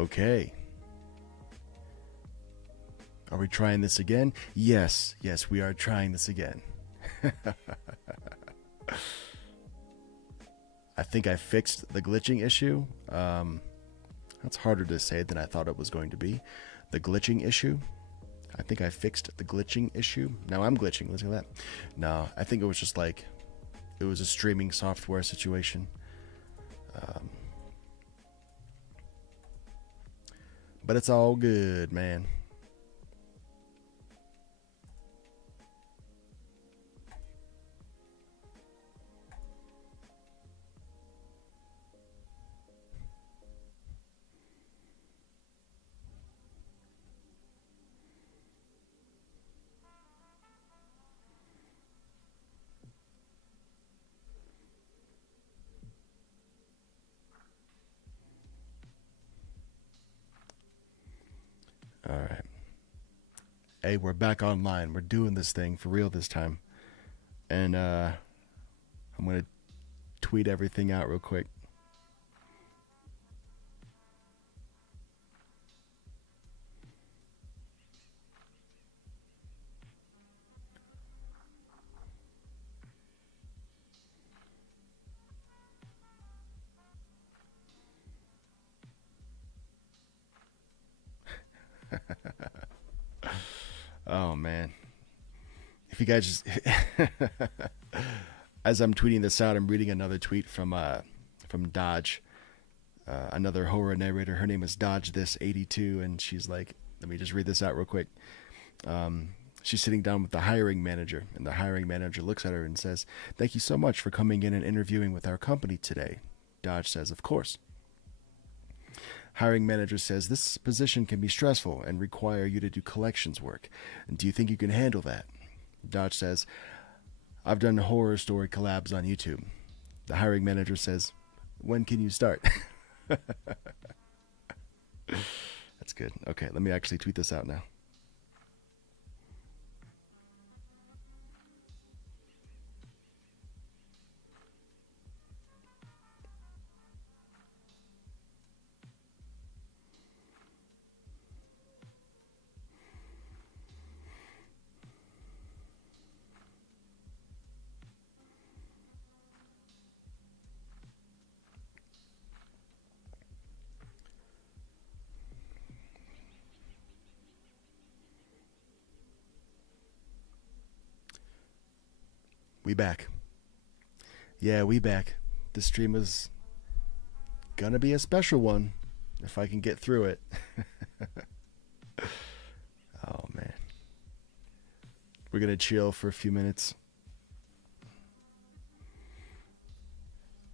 Okay. Are we trying this again? Yes, we are trying this again. I think I fixed the glitching issue. That's harder to say than I thought it was going to be. The glitching issue. I think I fixed the glitching issue. Now I'm glitching. Look at that. No, I think it was just like, it was a streaming software situation. But it's all good, man. All right. Hey, we're back online. We're doing this thing for real this time. And I'm going to tweet everything out real quick. Oh, man. If you guys just... As I'm tweeting this out, I'm reading another tweet from Dodge, another horror narrator. Her name is Dodge This 82, and she's like, let me just read this out real quick. She's sitting down with the hiring manager, and the hiring manager looks at her and says, "Thank you so much for coming in and interviewing with our company today." Dodge says, "Of course." Hiring manager says, "This position can be stressful and require you to do collections work. Do you think you can handle that?" Dodge says, "I've done horror story collabs on YouTube." The hiring manager says, "When can you start?" That's good. Okay, let me actually tweet this out now. We back. Yeah, we back. This stream is gonna be a special one if I can get through it. Oh, man. We're gonna chill for a few minutes.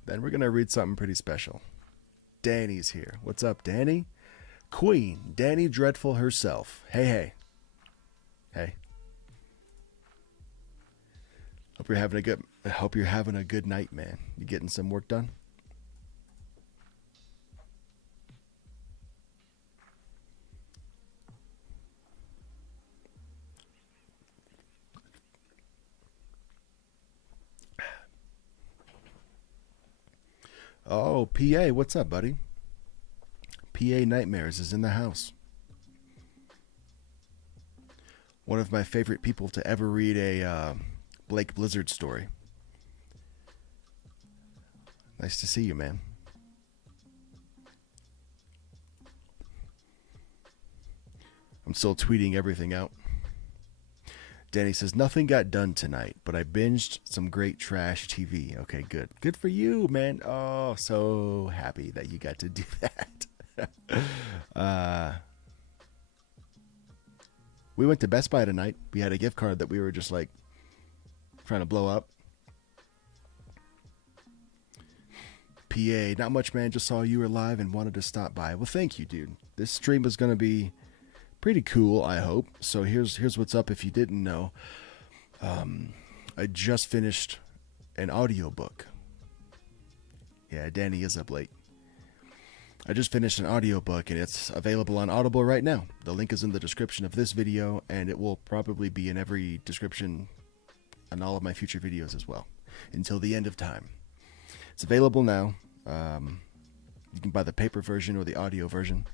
Then we're gonna read something pretty special. Danny's here. What's up, Danny? Queen, Danny Dreadful herself. Hey, hey. Hey. Hope you're having a good night, man. You getting some work done? Oh, PA, what's up, buddy? PA Nightmares is in the house. One of my favorite people to ever read a Blake Blizzard story. Nice to see you, man. I'm still tweeting everything out. Danny says, "Nothing got done tonight, but I binged some great trash TV." Okay, good. Good for you, man. Oh, so happy that you got to do that. We went to Best Buy tonight. We had a gift card that we were just like trying to blow up. PA, not much, man. Just saw you were live and wanted to stop by. Well, thank you, dude. This stream is going to be pretty cool, I hope. So here's what's up if you didn't know. I just finished an audiobook. Yeah, Danny is up late. I just finished an audiobook and it's available on Audible right now. The link is in the description of this video, and it will probably be in every description on all of my future videos as well, until the end of time. It's available now. You can buy the paper version or the audio version.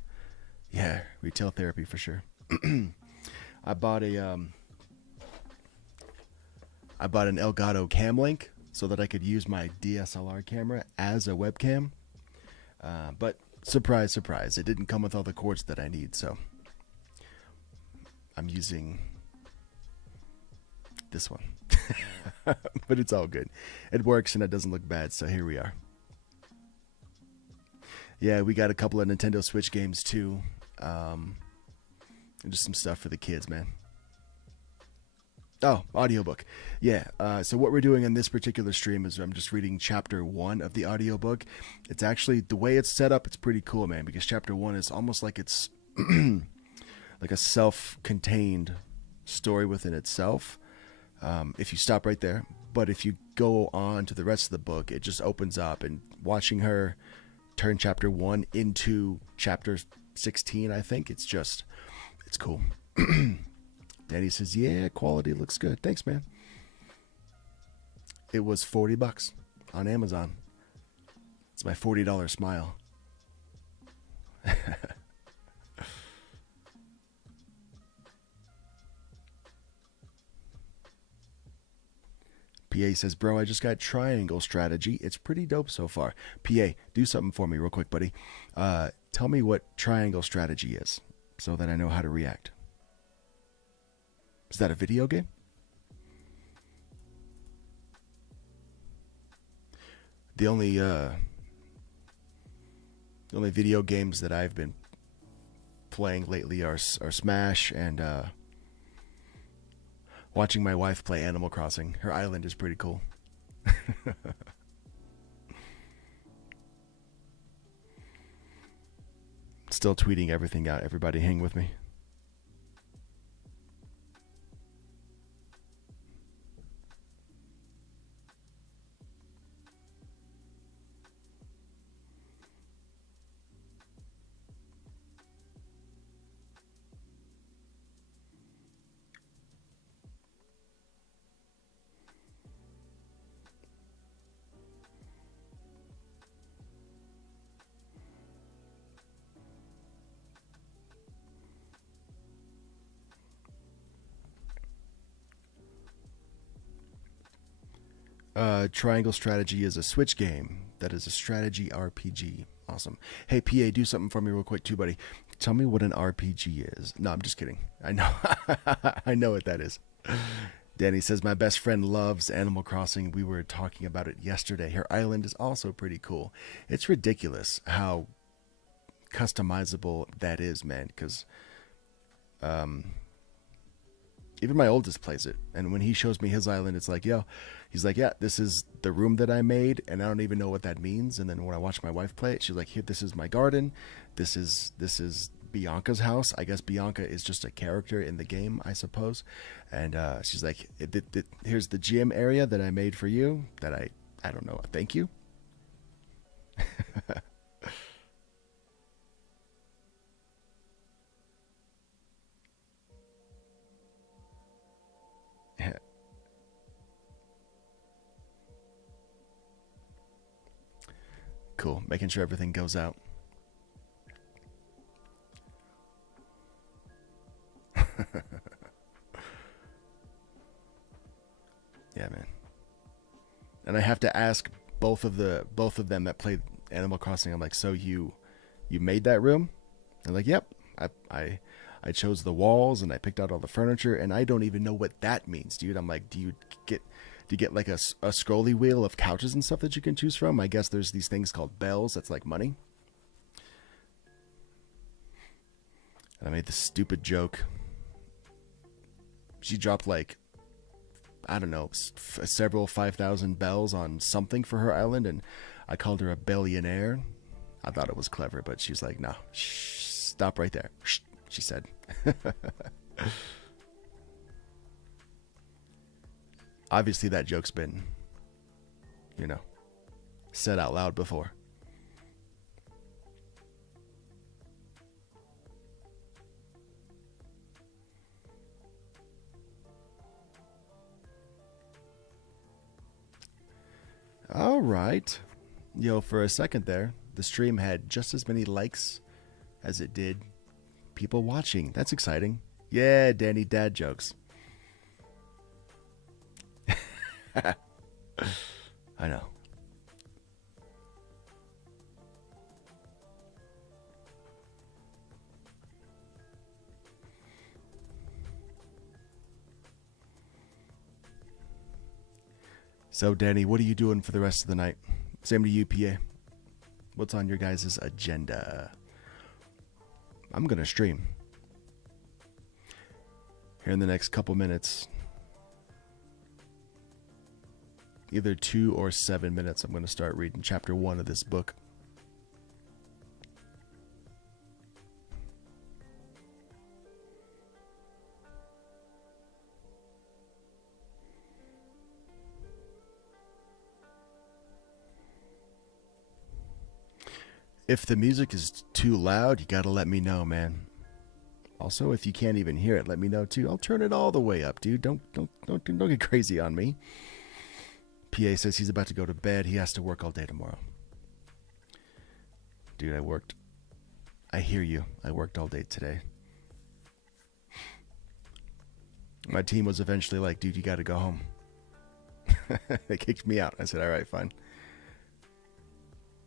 Yeah, retail therapy for sure. I bought I bought an Elgato Cam Link so that I could use my DSLR camera as a webcam. But surprise, surprise, it didn't come with all the cords that I need, so I'm using this one. But it's all good. It works and it doesn't look bad, so here we are. Yeah, we got a couple of Nintendo Switch games too. And just some stuff for the kids, man. Oh, audiobook. Yeah, so what we're doing in this particular stream is I'm just reading chapter 1 of the audiobook. It's actually, the way it's set up, it's pretty cool, man, because chapter 1 is almost like it's like a self-contained story within itself, if you stop right there. But if you go on to the rest of the book, it just opens up, and watching her turn chapter 1 into chapter 16, I think, it's cool. Danny says, yeah, quality looks good. Thanks, man. It was $40 on Amazon. It's my $40 smile. PA says, bro, I just got Triangle Strategy. It's pretty dope so far. PA, do something for me real quick, buddy. Tell me what Triangle Strategy is so that I know how to react. Is that a video game? The only video games that I've been playing lately are Smash and watching my wife play Animal Crossing. Her island is pretty cool. Still tweeting everything out. Everybody hang with me. Triangle Strategy is a Switch game that is a strategy RPG. Awesome. Hey, PA, do something for me real quick too, buddy. Tell me what an RPG is. No, I'm just kidding. I know. I know what that is. Danny says, my best friend loves Animal Crossing. We were talking about it yesterday. Her island is also pretty cool. It's ridiculous how customizable that is, man, because even my oldest plays it, and when he shows me his island, it's like, yo, he's like, yeah, this is the room that I made, and I don't even know what that means. And then when I watch my wife play it, she's like, here, this is my garden, this is Bianca's house. I guess Bianca is just a character in the game, I suppose. And she's like, here's the gym area that I made for you that I don't know, thank you. Cool. Making sure everything goes out. Yeah, man. And I have to ask both of them that played Animal Crossing. I'm like, so you made that room? They're like, yep. I chose the walls and I picked out all the furniture, and I don't even know what that means, dude. I'm like, do you get like a scrolly wheel of couches and stuff that you can choose from? I guess there's these things called bells. That's like money. And I made this stupid joke. She dropped like, I don't know, several 5,000 bells on something for her island, and I called her a billionaire. I thought it was clever, but she's like, no, stop right there, she said. Obviously that joke's been, said out loud before. All right. Yo, for a second there, the stream had just as many likes as it did people watching. That's exciting. Yeah, Danny, dad jokes. I know. So, Danny, what are you doing for the rest of the night? Same to you, PA. What's on your guys' agenda? I'm going to stream here in the next couple minutes. Either 2 or 7 minutes, I'm going to start reading chapter 1 of this book. If the music is too loud, you gotta let me know, man. Also, if you can't even hear it, let me know too. I'll turn it all the way up, dude. Don't get crazy on me. PA says he's about to go to bed. He has to work all day tomorrow. Dude, I worked. I hear you. I worked all day today. My team was eventually like, dude, you gotta go home. They kicked me out. I said, all right, fine.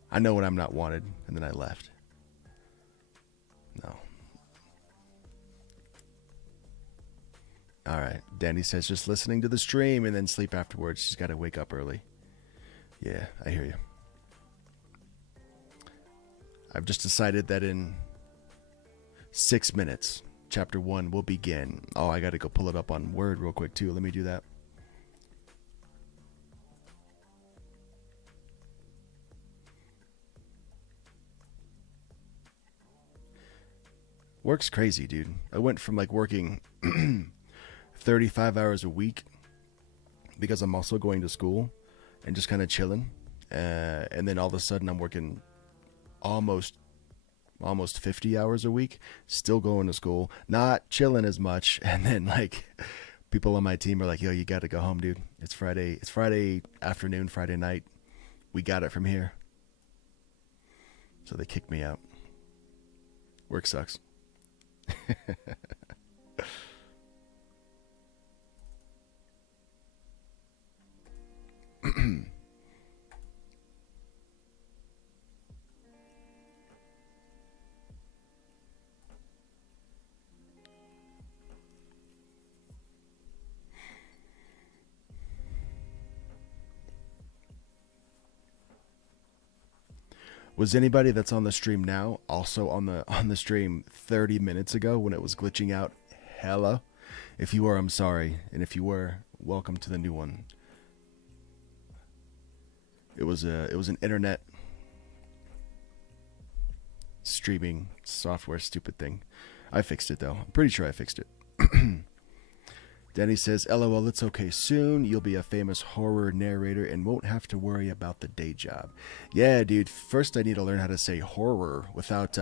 I know when I'm not wanted, and then I left. No. All right. Danny says just listening to the stream and then sleep afterwards. She's got to wake up early. Yeah, I hear you. I've just decided that in 6 minutes, chapter 1 will begin. Oh, I got to go pull it up on Word real quick, too. Let me do that. Work's crazy, dude. I went from like working 35 hours a week because I'm also going to school and just kind of chilling. And then all of a sudden I'm working almost 50 hours a week, still going to school, not chilling as much. And then like people on my team are like, yo, you got to go home, dude. It's Friday afternoon, Friday night. We got it from here. So they kicked me out. Work sucks. Was anybody that's on the stream now also on the stream 30 minutes ago when it was glitching out? Hello. If you were, I'm sorry. And if you were, welcome to the new one. It was an internet streaming software stupid thing. I fixed it though. I'm pretty sure I fixed it. Danny says, LOL, it's okay. Soon you'll be a famous horror narrator and won't have to worry about the day job. Yeah, dude. First I need to learn how to say horror without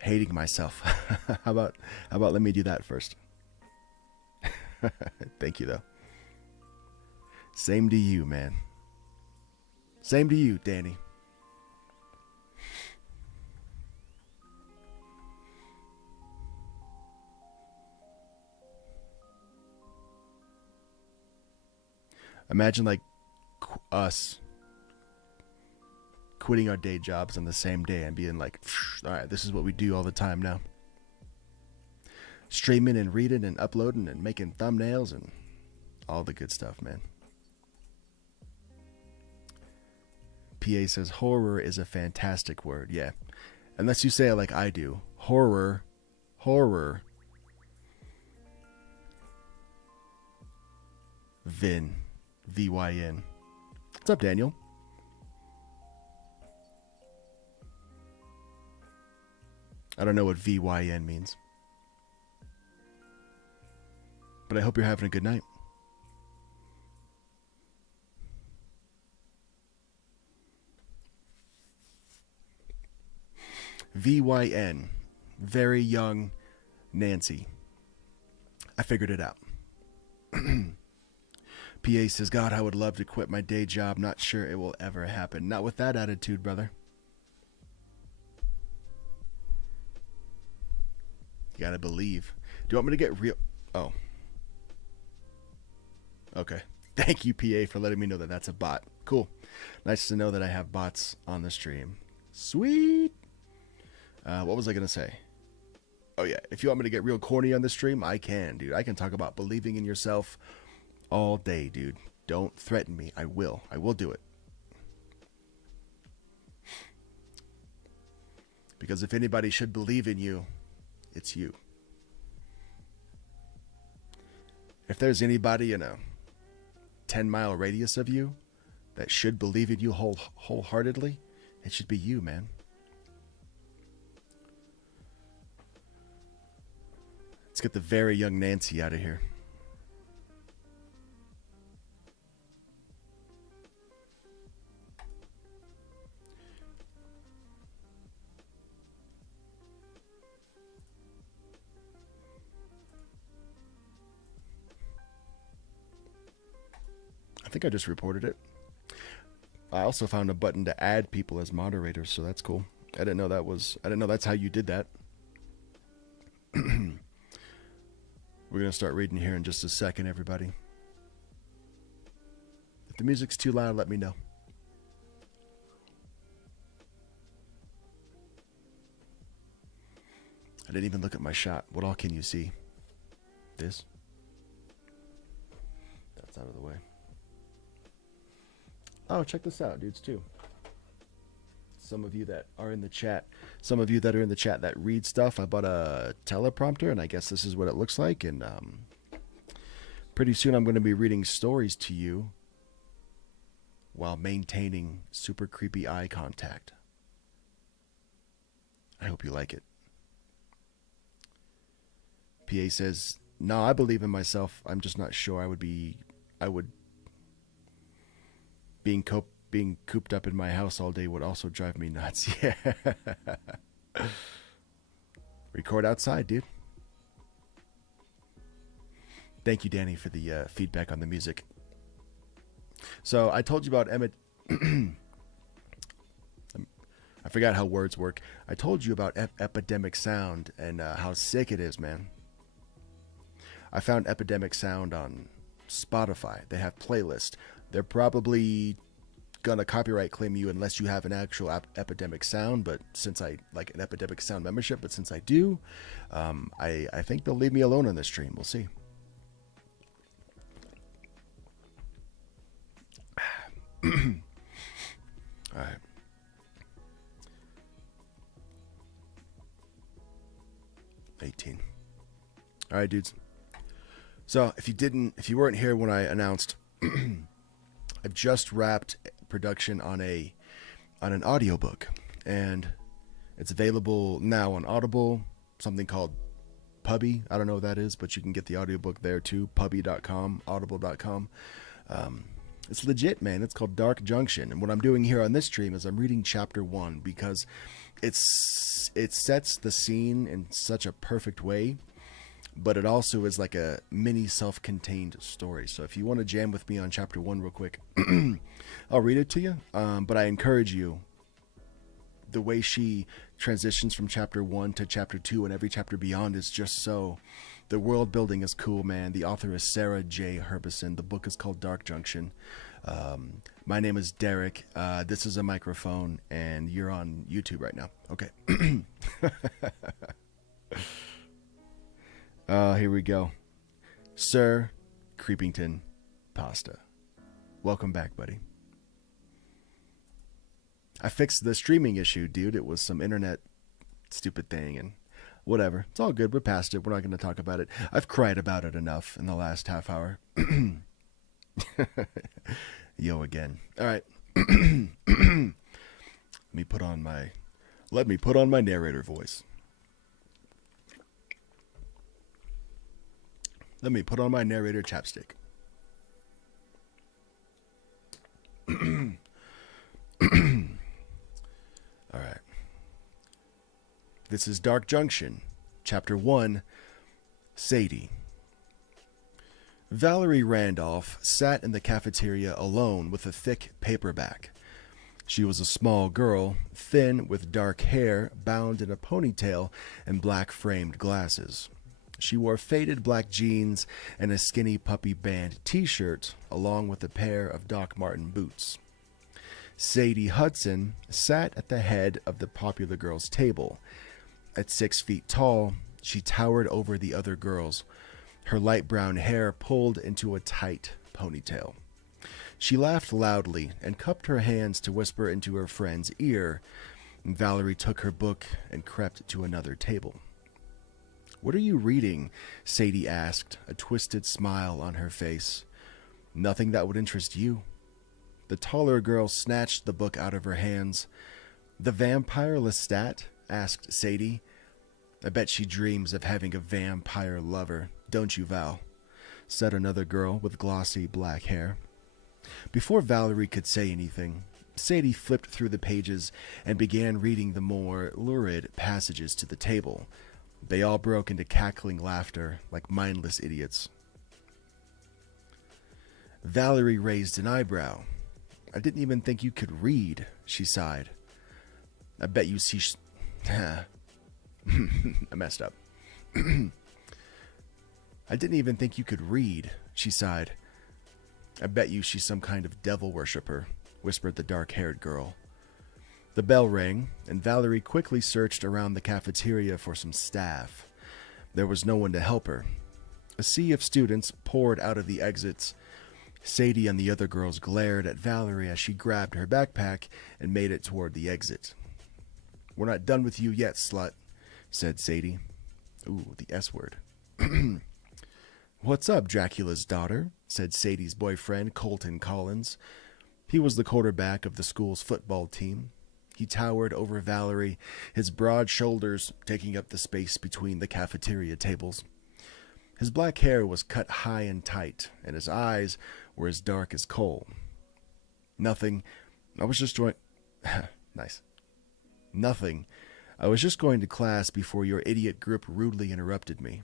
hating myself. How about let me do that first? Thank you, though. Same to you, man. Same to you, Danny. Imagine like us quitting our day jobs on the same day and being like, all right, this is what we do all the time now. Streaming and reading and uploading and making thumbnails and all the good stuff, man. PA says horror is a fantastic word. Yeah. Unless you say it like I do. Horror. Vin. VYN. What's up, Daniel? I don't know what VYN means. But I hope you're having a good night. VYN. Very young Nancy. I figured it out. PA says, God, I would love to quit my day job. Not sure it will ever happen. Not with that attitude, brother. You gotta believe. Do you want me to get real? Oh. Okay. Thank you, PA, for letting me know that that's a bot. Cool. Nice to know that I have bots on the stream. Sweet. What was I going to say? Oh, yeah. If you want me to get real corny on the stream, I can, dude. I can talk about believing in yourself all day, dude. Don't threaten me. I will. I will do it. Because if anybody should believe in you, it's you. If there's anybody in a 10-mile radius of you that should believe in you wholeheartedly, it should be you, man. Let's get the very young Nancy out of here. I think I just reported it. I also found a button to add people as moderators, so that's cool. I didn't know that's how you did that. We're going to start reading here in just a second, everybody. If the music's too loud, let me know. I didn't even look at my shot. What all can you see? This? That's out of the way. Oh, check this out, dudes, too. Some of you that are in the chat, that read stuff, I bought a teleprompter, and I guess this is what it looks like. And pretty soon I'm going to be reading stories to you while maintaining super creepy eye contact. I hope you like it. PA says, no, I believe in myself. I'm just not sure being cooped up in my house all day would also drive me nuts. Yeah. Record outside, dude. Thank you, Danny, for the feedback on the music. So I told you about Emmett. I forgot how words work. I told you about Epidemic Sound and how sick it is, man. I found Epidemic Sound on Spotify. They have playlists. They're probably gonna copyright claim you unless you have an actual Epidemic Sound, but since I like an Epidemic Sound membership, but since I do, I think they'll leave me alone on this stream. We'll see. All right. All right, dudes. So if you weren't here when I announced, I've just wrapped production on an audiobook, and it's available now on Audible, something called Pubby. I don't know what that is, but you can get the audiobook there too, pubby.com, audible.com. It's legit, man. It's called Dark Junction, and what I'm doing here on this stream is I'm reading chapter 1 because it sets the scene in such a perfect way, but it also is like a mini self-contained story. So if you want to jam with me on chapter 1 real quick, I'll read it to you. But I encourage you, the way she transitions from chapter 1 to chapter 2 and every chapter beyond is just so... The world building is cool, man. The author is Sarah J. Herbison. The book is called Dark Junction. My name is Derek. This is a microphone, and you're on YouTube right now. Okay. Here we go. Sir Creepington Pasta. Welcome back, buddy. I fixed the streaming issue, dude. It was some internet stupid thing, and whatever. It's all good. We're past it. We're not going to talk about it. I've cried about it enough in the last half hour. Yo again. All right. Let me put on my narrator voice. Let me put on my narrator chapstick. All right. This is Dark Junction, Chapter 1, Sadie. Valerie Randolph sat in the cafeteria alone with a thick paperback. She was a small girl, thin with dark hair bound in a ponytail and black framed glasses. She wore faded black jeans and a skinny puppy band t-shirt along with a pair of Doc Marten boots. Sadie Hudson sat at the head of the popular girls' table. At 6 feet tall, she towered over the other girls, her light brown hair pulled into a tight ponytail. She laughed loudly and cupped her hands to whisper into her friend's ear. Valerie took her book and crept to another table. "What are you reading?" Sadie asked, a twisted smile on her face. "Nothing that would interest you." The taller girl snatched the book out of her hands. "The Vampire Lestat?" asked Sadie. "I bet she dreams of having a vampire lover, don't you, Val?" said another girl with glossy black hair. Before Valerie could say anything, Sadie flipped through the pages and began reading the more lurid passages to the table. They all broke into cackling laughter like mindless idiots. Valerie raised an eyebrow. "I didn't even think you could read," she sighed. "I bet you see..." I messed up. "I didn't even think you could read," she sighed. "I bet you she's some kind of devil worshipper," whispered the dark-haired girl. The bell rang, and Valerie quickly searched around the cafeteria for some staff. There was no one to help her. A sea of students poured out of the exits. Sadie and the other girls glared at Valerie as she grabbed her backpack and made it toward the exit. "We're not done with you yet, slut," said Sadie. Ooh, the S word. "What's up, Dracula's daughter?" said Sadie's boyfriend, Colton Collins. He was the quarterback of the school's football team. He towered over Valerie, his broad shoulders taking up the space between the cafeteria tables. His black hair was cut high and tight, and his eyes were as dark as coal. "Nothing. I was just going..." Nice. "Nothing. I was just going to class before your idiot group rudely interrupted me."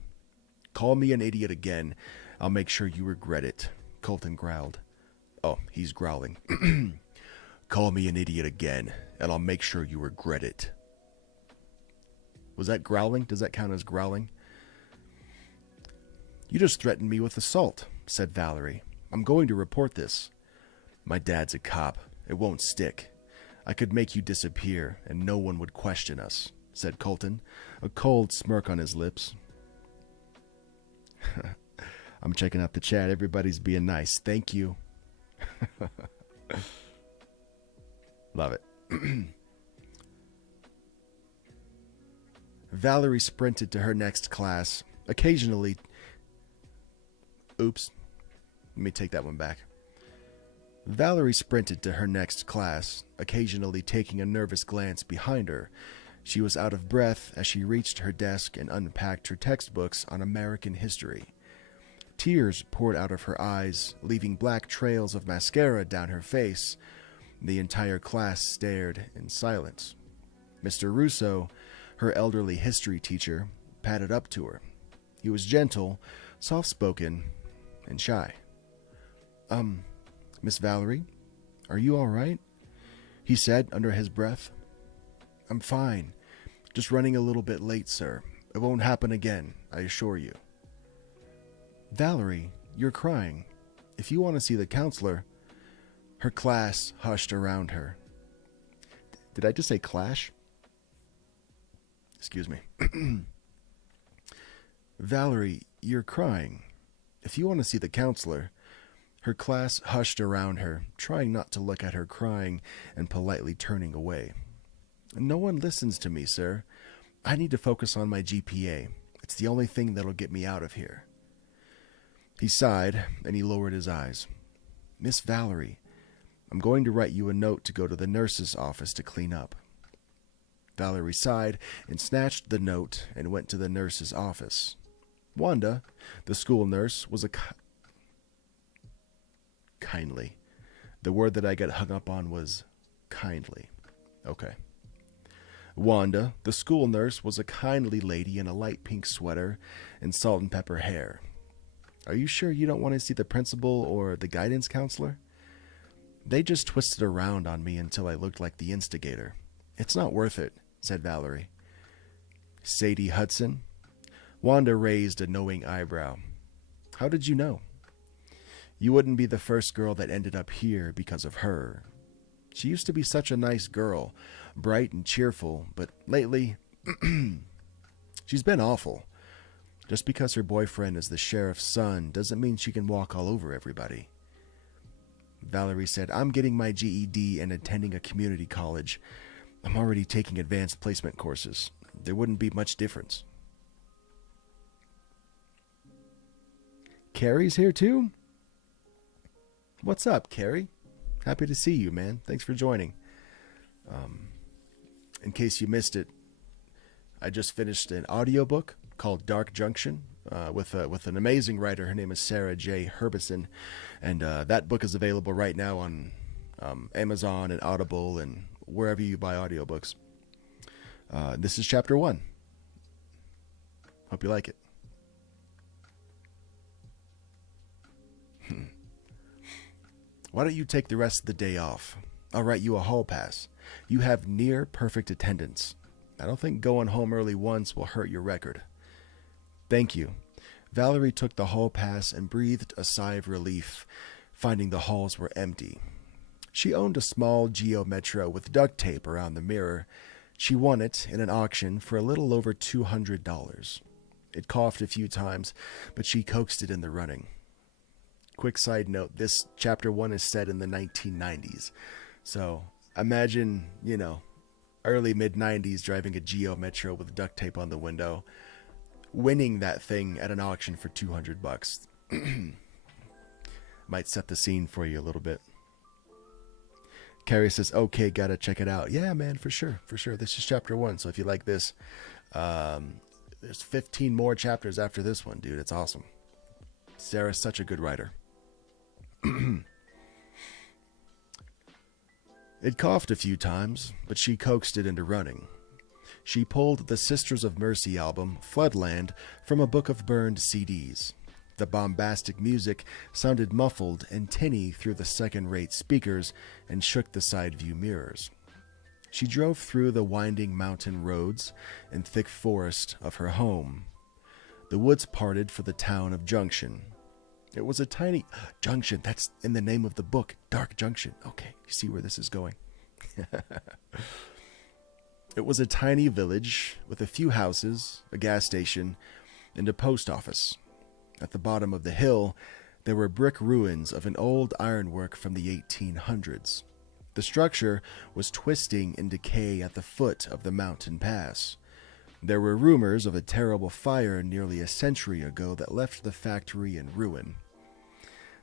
"Call me an idiot again. I'll make sure you regret it," Colton growled. Oh, he's growling. "Call me an idiot again, and I'll make sure you regret it." Was that growling? Does that count as growling? "You just threatened me with assault," said Valerie. "I'm going to report this." "My dad's a cop. It won't stick. I could make you disappear, and no one would question us," said Colton, a cold smirk on his lips. I'm checking out the chat. Everybody's being nice. Thank you. Love it. Valerie sprinted to her next class, occasionally... Oops. Let me take that one back. Valerie sprinted to her next class, occasionally taking a nervous glance behind her. She was out of breath as she reached her desk and unpacked her textbooks on American history. Tears poured out of her eyes, leaving black trails of mascara down her face. The entire class stared in silence. Mr. Russo, her elderly history teacher, padded up to her. He was gentle, soft-spoken, and shy. Miss Valerie, are you all right?" he said under his breath. "I'm fine. Just running a little bit late, sir. It won't happen again, I assure you." "Valerie, you're crying. If you want to see the counselor..." Her class hushed around her. Did I just say clash? Excuse me. "Valerie, you're crying. If you want to see the counselor..." Her class hushed around her, trying not to look at her crying and politely turning away. "No one listens to me, sir. I need to focus on my GPA. It's the only thing that'll get me out of here." He sighed, and he lowered his eyes. "Miss Valerie, I'm going to write you a note to go to the nurse's office to clean up." Valerie sighed and snatched the note and went to the nurse's office. Wanda, the school nurse, was kindly. The word that I got hung up on was kindly. Okay. Wanda, the school nurse, was a kindly lady in a light pink sweater and salt and pepper hair. "Are you sure you don't want to see the principal or the guidance counselor?" They just twisted around on me until I looked like the instigator. It's not worth it, said Valerie. Sadie Hudson? Wanda raised a knowing eyebrow. How did you know? You wouldn't be the first girl that ended up here because of her. She used to be such a nice girl, bright and cheerful, but lately, she's been awful. Just because her boyfriend is the sheriff's son doesn't mean she can walk all over everybody. Valerie said, I'm getting my GED and attending a community college. I'm already taking advanced placement courses. There wouldn't be much difference. Carrie's here too? What's up, Carrie? Happy to see you, man. Thanks for joining. In case you missed it, I just finished an audiobook called Dark Junction with an amazing writer. Her name is Sarah J. Herbison, and that book is available right now on Amazon and Audible and wherever you buy audiobooks. This is chapter 1. Hope you like it. Why don't you take the rest of the day off? I'll write you a hall pass. You have near perfect attendance. I don't think going home early once will hurt your record. Thank you. Valerie took the hall pass and breathed a sigh of relief, finding the halls were empty. She owned a small Geo Metro with duct tape around the mirror. She won it in an auction for a little over $200. It coughed a few times, but she coaxed it in the running. Quick side note, this chapter 1 is set in the 1990s. So imagine, early mid-90s driving a Geo Metro with duct tape on the window, winning that thing at an auction for $200. Might set the scene for you a little bit. Carrie says, okay, gotta check it out. Yeah, man, for sure. This is chapter 1, so if you like this, there's 15 more chapters after this one, dude. It's awesome. Sarah's such a good writer. It coughed a few times, but she coaxed it into running. She pulled the Sisters of Mercy album, Floodland, from a book of burned CDs. The bombastic music sounded muffled and tinny through the second-rate speakers and shook the side view mirrors. She drove through the winding mountain roads and thick forest of her home. The woods parted for the town of Junction. It was a tiny... Junction, that's in the name of the book, Dark Junction. Okay, you see where this is going. It was a tiny village with a few houses, a gas station, and a post office. At the bottom of the hill, there were brick ruins of an old ironwork from the 1800s. The structure was twisting in decay at the foot of the mountain pass. There were rumors of a terrible fire nearly a century ago that left the factory in ruin.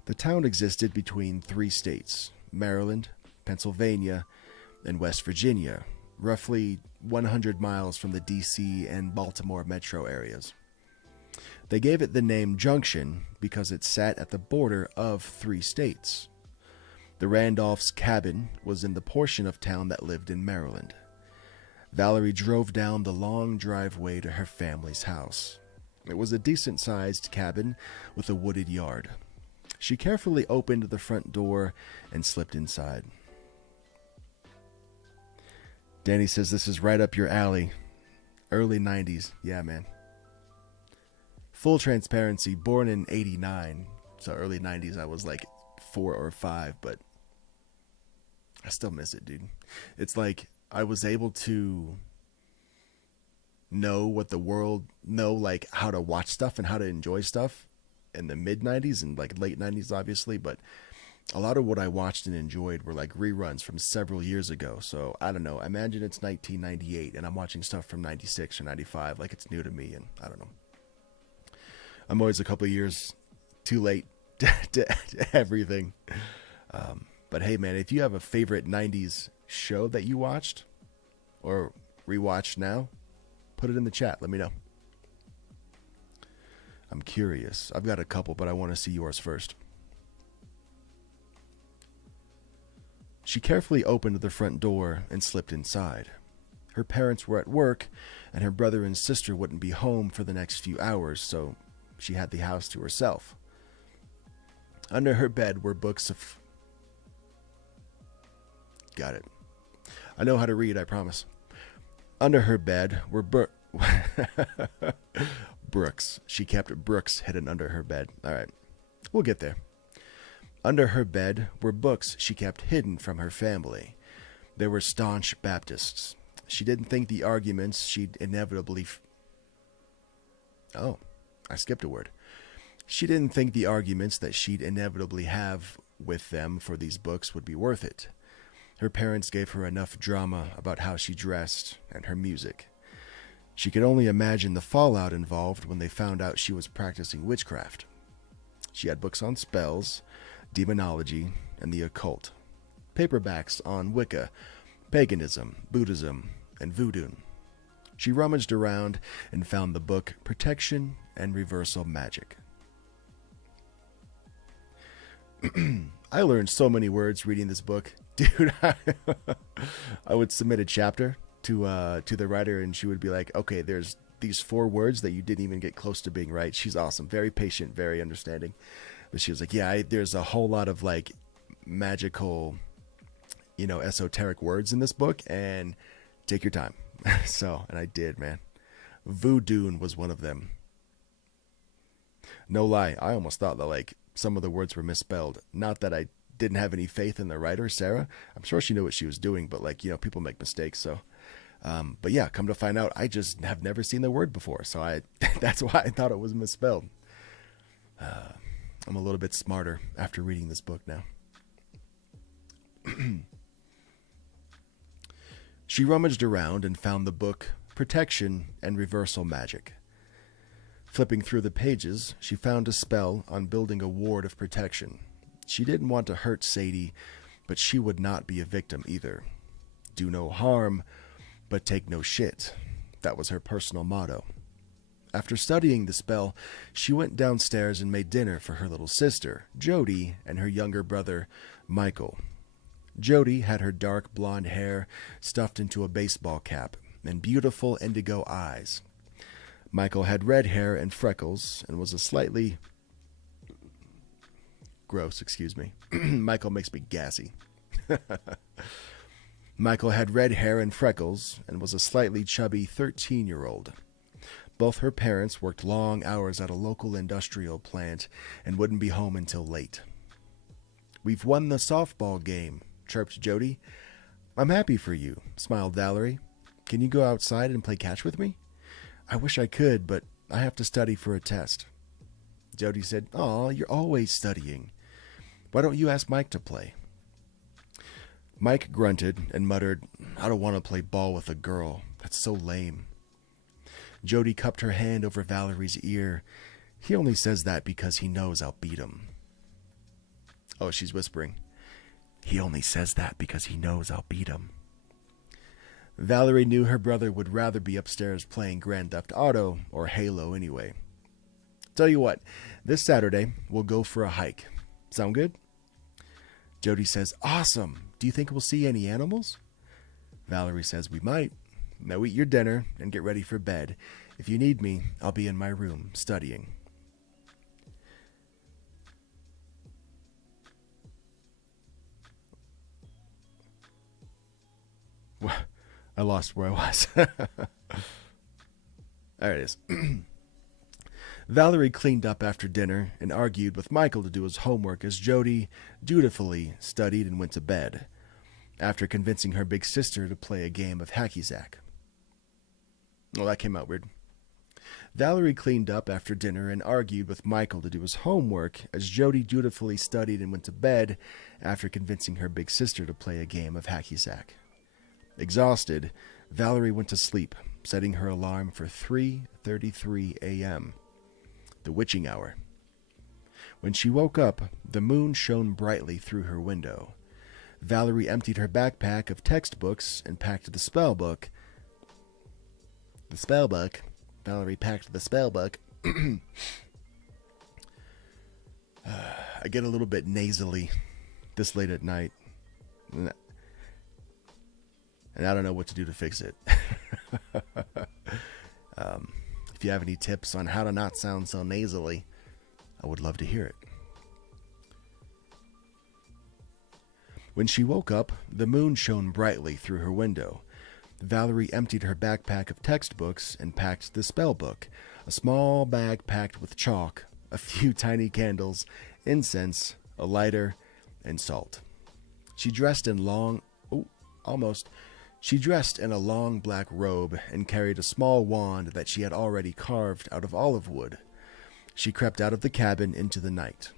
The town existed between 3 states, Maryland, Pennsylvania, and West Virginia, roughly 100 miles from the D.C. and Baltimore metro areas. They gave it the name Junction because it sat at the border of 3 states. The Randolph's cabin was in the portion of town that lived in Maryland. Valerie drove down the long driveway to her family's house. It was a decent-sized cabin with a wooded yard. She carefully opened the front door and slipped inside. Danny says this is right up your alley. Early 90s. Yeah, man. Full transparency, born in 89. So early 90s, I was like 4 or 5, but I still miss it, dude. It's like I was able to know like how to watch stuff and how to enjoy stuff in the mid 90s and like late 90s, obviously, but a lot of what I watched and enjoyed were like reruns from several years ago. So I don't know. Imagine it's 1998 and I'm watching stuff from 96 or 95 like it's new to me, and I don't know. I'm always a couple of years too late to everything. But hey, man, if you have a favorite 90s show that you watched or rewatched now, put it in the chat. Let me know. I'm curious. I've got a couple, but I want to see yours first. She carefully opened the front door and slipped inside. Her parents were at work, and her brother and sister wouldn't be home for the next few hours, so she had the house to herself. Under her bed were books of... Got it. I know how to read, I promise. Under her bed were Brooks. She kept Brooks hidden under her bed. All right, we'll get there. Under her bed were books she kept hidden from her family. They were staunch Baptists. She didn't think the arguments she'd inevitably... Oh, I skipped a word. She didn't think the arguments that she'd inevitably have with them for these books would be worth it. Her parents gave her enough drama about how she dressed and her music. She could only imagine the fallout involved when they found out she was practicing witchcraft. She had books on spells, demonology, and the occult. Paperbacks on Wicca, paganism, Buddhism, and voodoo. She rummaged around and found the book Protection and Reversal Magic. I learned so many words reading this book. Dude, I would submit a chapter to the writer, and she would be like, okay, there's these 4 words that you didn't even get close to being right. She's awesome. Very patient, very understanding. But she was like, yeah, there's a whole lot of like magical, esoteric words in this book, and take your time. So, and I did, man. Voodoo was one of them. No lie, I almost thought that like some of the words were misspelled. Not that I didn't have any faith in the writer, Sarah. I'm sure she knew what she was doing, but like, people make mistakes. So, but yeah, come to find out, I just have never seen the word before. So that's why I thought it was misspelled. I'm a little bit smarter after reading this book now. She rummaged around and found the book Protection and Reversal Magic. Flipping through the pages, she found a spell on building a ward of protection. She didn't want to hurt Sadie, but she would not be a victim either. Do no harm, but take no shit. That was her personal motto. After studying the spell, she went downstairs and made dinner for her little sister, Jody, and her younger brother, Michael. Jody had her dark blonde hair stuffed into a baseball cap and beautiful indigo eyes. Michael had red hair and freckles and was a slightly... Gross, excuse me. Michael makes me gassy. Michael had red hair and freckles and was a slightly chubby 13-year-old. Both her parents worked long hours at a local industrial plant and wouldn't be home until late. "We've won the softball game," chirped Jody. "I'm happy for you," smiled Valerie. "Can you go outside and play catch with me?" "I wish I could, but I have to study for a test." Jody said, "Aw, you're always studying. Why don't you ask Mike to play?" Mike grunted and muttered, "I don't want to play ball with a girl. That's so lame." Jody cupped her hand over Valerie's ear. "He only says that because he knows I'll beat him." Oh, she's whispering. "He only says that because he knows I'll beat him." Valerie knew her brother would rather be upstairs playing Grand Theft Auto or Halo anyway. "Tell you what, this Saturday we'll go for a hike. Sound good?" Jody says, "Awesome. Do you think we'll see any animals?" Valerie says, "We might. Now eat your dinner and get ready for bed. If you need me, I'll be in my room studying." I lost where I was. There it is. Valerie cleaned up after dinner and argued with Michael to do his homework as Jody dutifully studied and went to bed, after convincing her big sister to play a game of hacky-sack. Oh, that came out weird. Valerie cleaned up after dinner and argued with Michael to do his homework as Jody dutifully studied and went to bed after convincing her big sister to play a game of hacky-sack. Exhausted, Valerie went to sleep, setting her alarm for 3:33 a.m., the witching hour. When she woke up, the moon shone brightly through her window. Valerie emptied her backpack of textbooks and packed the spell book. Valerie packed the spell book. I get a little bit nasally this late at night, and I don't know what to do to fix it. If you have any tips on how to not sound so nasally, I would love to hear it. When she woke up, the moon shone brightly through her window. Valerie emptied her backpack of textbooks and packed the spell book, a small bag packed with chalk, a few tiny candles, incense, a lighter, and salt. She dressed in She dressed in a long black robe and carried a small wand that she had already carved out of olive wood. She crept out of the cabin into the night.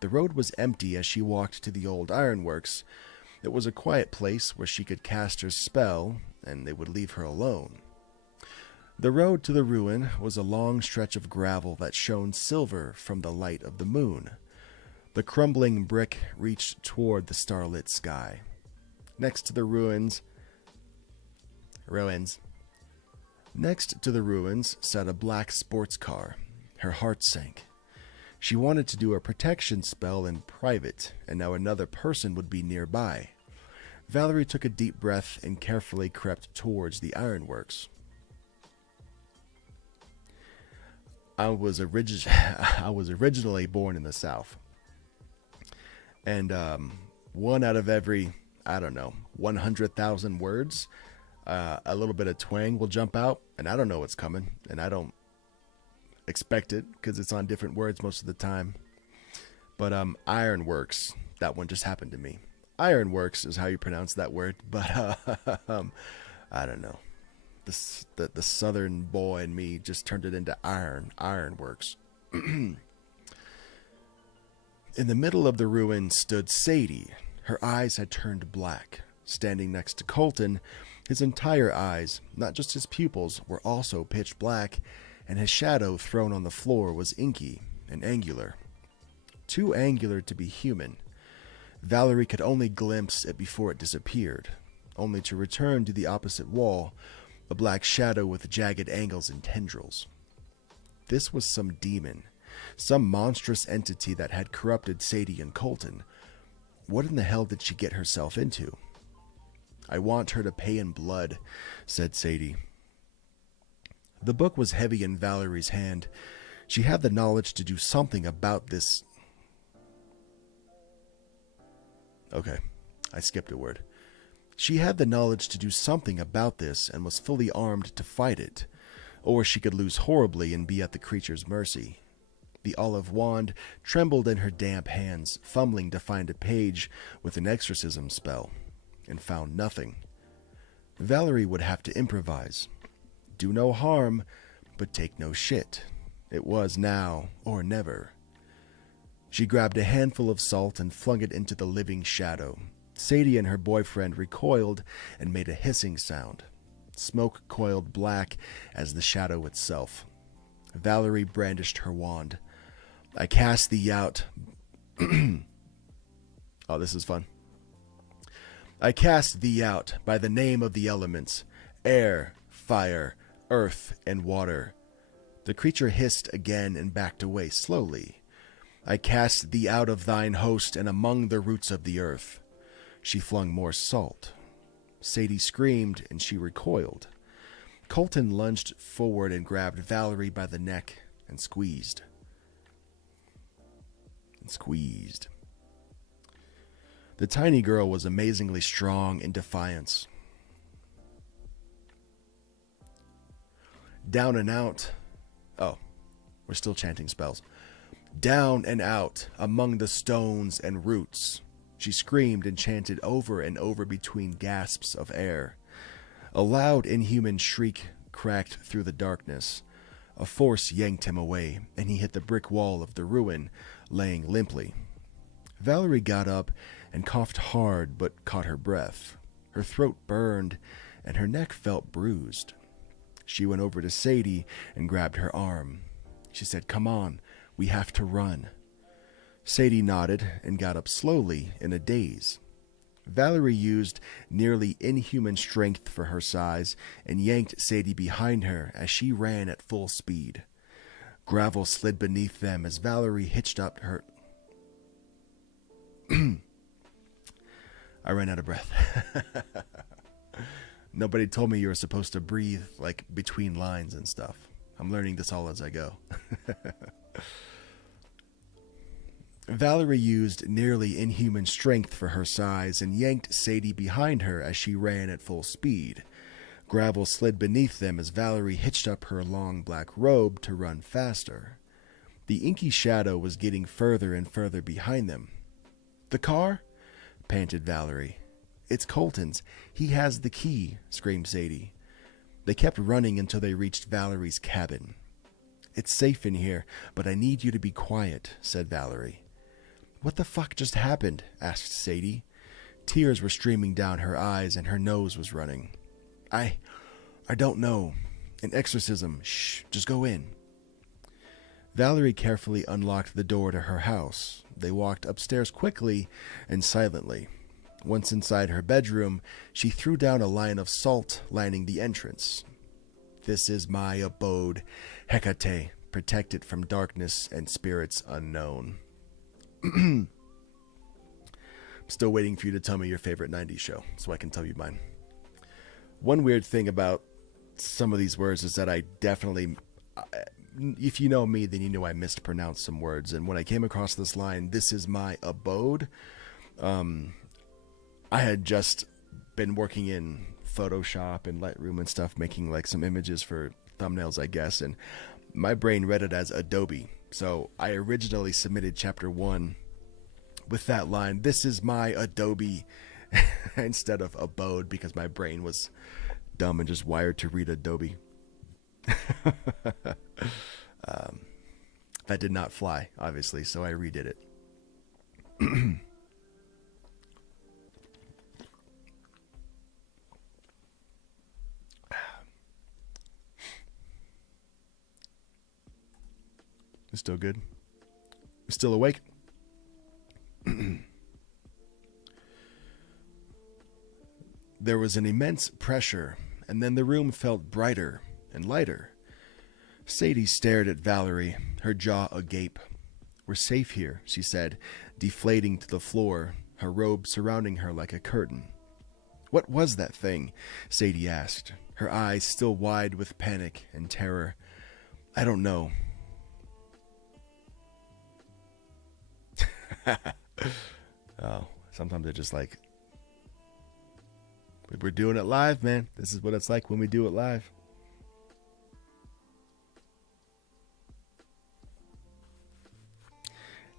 The road was empty as she walked to the old ironworks. It was a quiet place where she could cast her spell, and they would leave her alone. The road to the ruin was a long stretch of gravel that shone silver from the light of the moon. The crumbling brick reached toward the starlit sky. Next to the ruins sat a black sports car. Her heart sank. She wanted to do a protection spell in private, and now another person would be nearby. Valerie took a deep breath and carefully crept towards the ironworks. I was originally born in the South. And one out of every, 100,000 words, a little bit of twang will jump out, and I don't know what's coming, and I don't expect it because it's on different words most of the time. But ironworks, that one just happened to me. Ironworks is how you pronounce that word, but I don't know. The southern boy in me just turned it into ironworks. In the middle of the ruin stood Sadie. Her eyes had turned black. Standing next to Colton, his entire eyes, not just his pupils, were also pitch black, and his shadow thrown on the floor was inky and angular. Too angular to be human. Valerie could only glimpse it before it disappeared, only to return to the opposite wall, a black shadow with jagged angles and tendrils. This was some demon, some monstrous entity that had corrupted Sadie and Colton. What in the hell did she get herself into? "I want her to pay in blood," said Sadie. The book was heavy in Valerie's hand. She had the knowledge to do something about this. Okay, I skipped a word. She had the knowledge to do something about this and was fully armed to fight it, or she could lose horribly and be at the creature's mercy. The olive wand trembled in her damp hands, fumbling to find a page with an exorcism spell, and found nothing. Valerie would have to improvise. Do no harm, but take no shit. It was now or never. She grabbed a handful of salt and flung it into the living shadow. Sadie and her boyfriend recoiled and made a hissing sound. Smoke coiled black as the shadow itself. Valerie brandished her wand. "I cast thee out." Oh, this is fun. "I cast thee out by the name of the elements, air, fire, earth, and water." The creature hissed again and backed away slowly. "I cast thee out of thine host and among the roots of the earth." She flung more salt. Sadie screamed and she recoiled. Colton lunged forward and grabbed Valerie by the neck and squeezed. The tiny girl was amazingly strong in defiance. Down and out. Oh, we're still chanting spells. "Down and out among the stones and roots." She screamed and chanted over and over between gasps of air. A loud, inhuman shriek cracked through the darkness. A force yanked him away, and he hit the brick wall of the ruin, laying limply. Valerie got up and coughed hard but caught her breath. Her throat burned, and her neck felt bruised. She went over to Sadie and grabbed her arm. She said, "Come on, we have to run." Sadie nodded and got up slowly in a daze. Valerie used nearly inhuman strength for her size and yanked Sadie behind her as she ran at full speed. Gravel slid beneath them as Valerie hitched up her... I ran out of breath. Nobody told me you were supposed to breathe like between lines and stuff. I'm learning this all as I go. Valerie used nearly inhuman strength for her size and yanked Sadie behind her as she ran at full speed. Gravel slid beneath them as Valerie hitched up her long black robe to run faster. The inky shadow was getting further and further behind them. "The car?" panted Valerie. "It's Colton's. He has the key," screamed Sadie. They kept running until they reached Valerie's cabin. "It's safe in here, but I need you to be quiet," said Valerie. "What the fuck just happened?" asked Sadie. Tears were streaming down her eyes and her nose was running. I don't know. An exorcism. Shh, just go in." Valerie carefully unlocked the door to her house. They walked upstairs quickly and silently. Once inside her bedroom, she threw down a line of salt lining the entrance. "This is my abode, Hecate, protected from darkness and spirits unknown." I'm still waiting for you to tell me your favorite 90s show, so I can tell you mine. One weird thing about some of these words is that I definitely, if you know me, then you know I mispronounced some words. And when I came across this line, "This is my abode," I had just been working in Photoshop and Lightroom and stuff, making like some images for thumbnails, I guess. And my brain read it as Adobe. So I originally submitted chapter 1 with that line, "This is my Adobe," instead of abode, because my brain was dumb and just wired to read Adobe. That did not fly, obviously, so I redid it. It's still good. You're still awake? There was an immense pressure, and then the room felt brighter and lighter. Sadie stared at Valerie, her jaw agape. "We're safe here," she said, deflating to the floor, her robe surrounding her like a curtain. "What was that thing?" Sadie asked, her eyes still wide with panic and terror. "I don't know." Oh, sometimes they're just like, we're doing it live, man. This is what it's like when we do it live.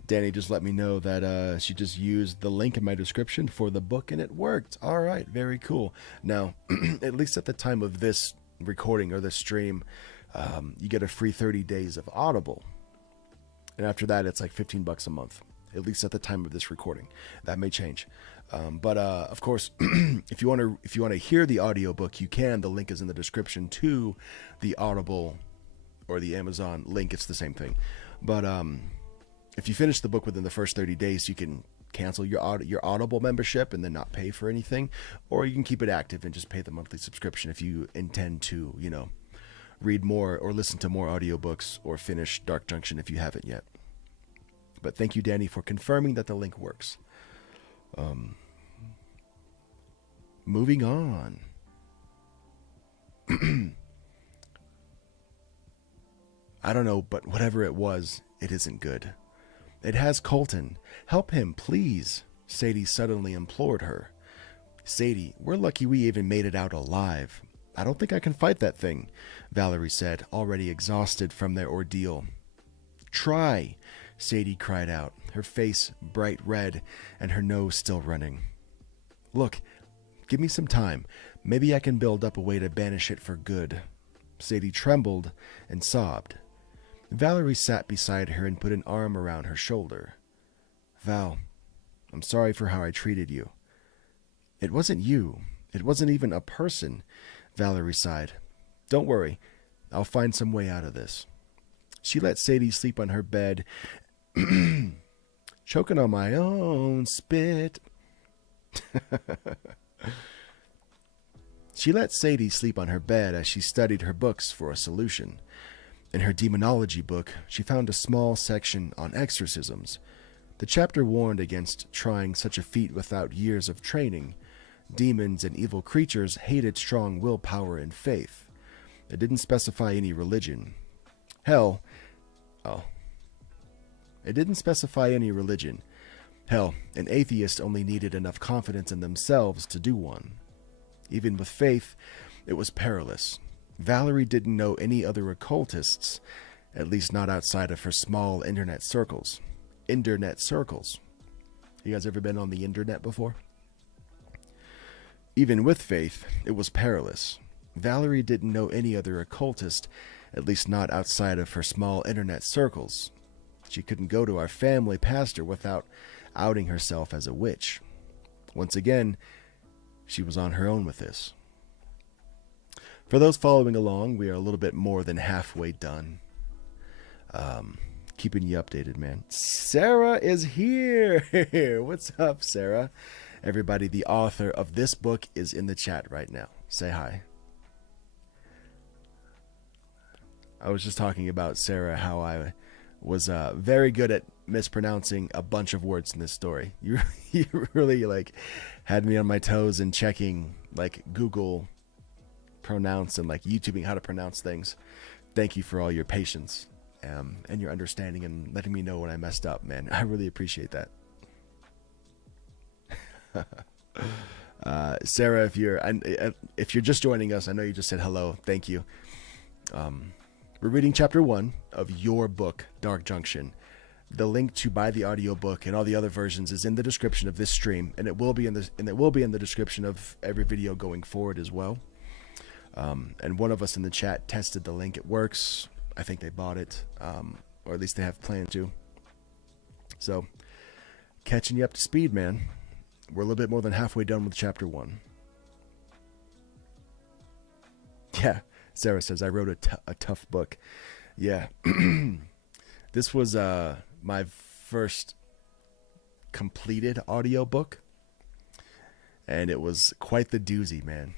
Danny just let me know that she just used the link in my description for the book and it worked. All right, very cool. Now, at least at the time of this recording or this stream, you get a free 30 days of Audible. And after that, it's like $15 a month, at least at the time of this recording. That may change. But of course, if you want to hear the audiobook, you can. The link is in the description to the Audible or the Amazon link. It's the same thing. But if you finish the book within the first 30 days, you can cancel your Audible membership and then not pay for anything, or you can keep it active and just pay the monthly subscription if you intend to, read more or listen to more audiobooks or finish Dark Junction if you haven't yet. But thank you, Danny, for confirming that the link works. Moving on. I don't know, but whatever it was, it isn't good. It has Colton. Help him, please, Sadie suddenly implored her. Sadie, we're lucky we even made it out alive. I don't think I can fight that thing, Valerie said, already exhausted from their ordeal. Try, Sadie cried out, her face bright red and her nose still running. Look, give me some time. Maybe I can build up a way to banish it for good. Sadie trembled and sobbed. Valerie sat beside her and put an arm around her shoulder. Val, I'm sorry for how I treated you. It wasn't you. It wasn't even a person, Valerie sighed. Don't worry. I'll find some way out of this. She let Sadie sleep on her bed, choking on my own spit. She let Sadie sleep on her bed as she studied her books for a solution. In her demonology book, she found a small section on exorcisms. The chapter warned against trying such a feat without years of training. Demons and evil creatures hated strong willpower and faith. It didn't specify any religion. Hell, It didn't specify any religion. Hell, an atheist only needed enough confidence in themselves to do one. Even with faith, it was perilous. Valerie didn't know any other occultists, at least not outside of her small internet circles. Internet circles. You guys ever been on the internet before? Even with faith, it was perilous. Valerie didn't know any other occultist, at least not outside of her small internet circles. She couldn't go to our family pastor without outing herself as a witch. Once again, she was on her own with this. For those following along, we are a little bit more than halfway done. Keeping you updated, man. Sarah is here. What's up, Sarah? Everybody, the author of this book is in the chat right now. Say hi. I was just talking about Sarah, how I was very good at mispronouncing a bunch of words in this story. You really had me on my toes and checking Google pronounce and YouTubing how to pronounce things. Thank you for all your patience and your understanding and letting me know when I messed up, man. I really appreciate that. Sarah, if you're just joining us, I know you just said hello. Thank you. We're reading chapter 1 of your book, Dark Junction. The link to buy the audiobook and all the other versions is in the description of this stream, and it will be in the description of every video going forward as well. And one of us in the chat tested the link. It works. I think they bought it, or at least they have planned to. So, catching you up to speed, man. We're a little bit more than halfway done with chapter 1. Yeah, Sarah says, I wrote a tough book. Yeah. This was my first completed audiobook, and it was quite the doozy, man.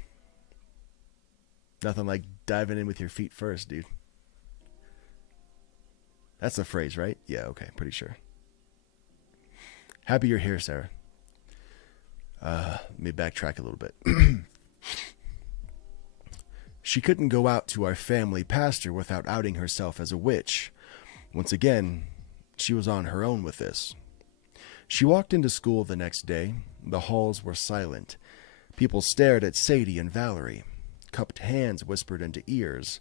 Nothing like diving in with your feet first, dude. That's the phrase, right? Yeah, okay, pretty sure. Happy you're here, Sarah. Let me backtrack a little bit. She couldn't go out to our family pastor without outing herself as a witch. Once again, she was on her own with this. She walked into school the next day. The halls were silent. People stared at Sadie and Valerie. Cupped hands whispered into ears.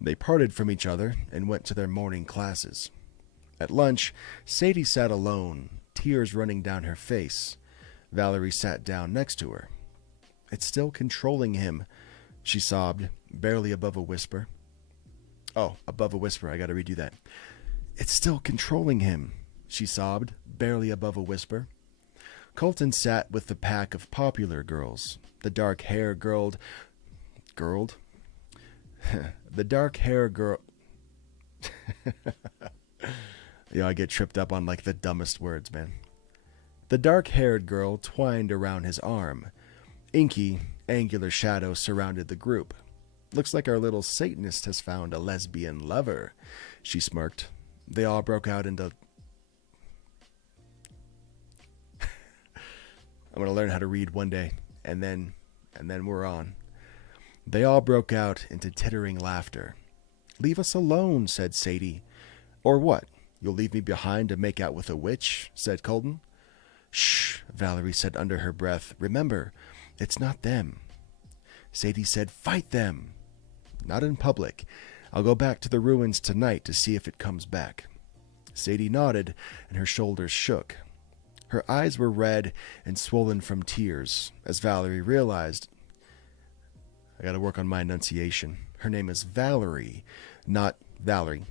They parted from each other and went to their morning classes. At lunch, Sadie sat alone, tears running down her face. Valerie sat down next to her. It's still controlling him, she sobbed, barely above a whisper. Oh, above a whisper, I gotta redo that. It's still controlling him, she sobbed, barely above a whisper. Colton sat with the pack of popular girls. The dark hair girl. The dark hair girl. Yeah, I get tripped up on the dumbest words, man. The dark-haired girl twined around his arm. Inky, angular shadows surrounded the group. Looks like our little Satanist has found a lesbian lover, she smirked. They all broke out into... I'm going to learn how to read one day, and then we're on. They all broke out into tittering laughter. Leave us alone, said Sadie. Or what? You'll leave me behind to make out with a witch, said Colton. Shh, Valerie said under her breath. Remember, it's not them. Sadie said, fight them. Not in public. I'll go back to the ruins tonight to see if it comes back. Sadie nodded, and her shoulders shook. Her eyes were red and swollen from tears, as Valerie realized... I gotta work on my enunciation. Her name is Valerie, not Valerie.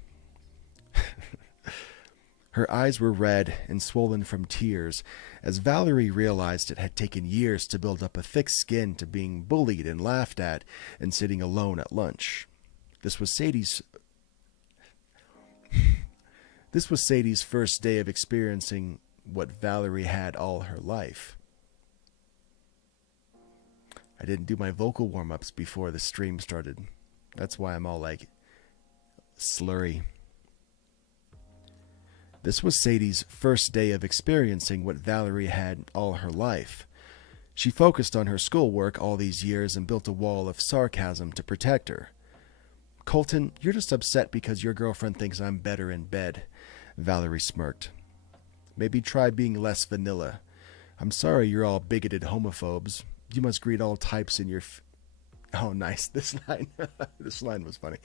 Her eyes were red and swollen from tears, as Valerie realized it had taken years to build up a thick skin to being bullied and laughed at and sitting alone at lunch. This was Sadie's first day of experiencing what Valerie had all her life. I didn't do my vocal warm-ups before the stream started. That's why I'm all slurry. This was Sadie's first day of experiencing what Valerie had all her life. She focused on her schoolwork all these years and built a wall of sarcasm to protect her. Colton, you're just upset because your girlfriend thinks I'm better in bed. Valerie smirked. Maybe try being less vanilla. I'm sorry you're all bigoted homophobes. You must greet all types in your... Oh, nice. This line was funny.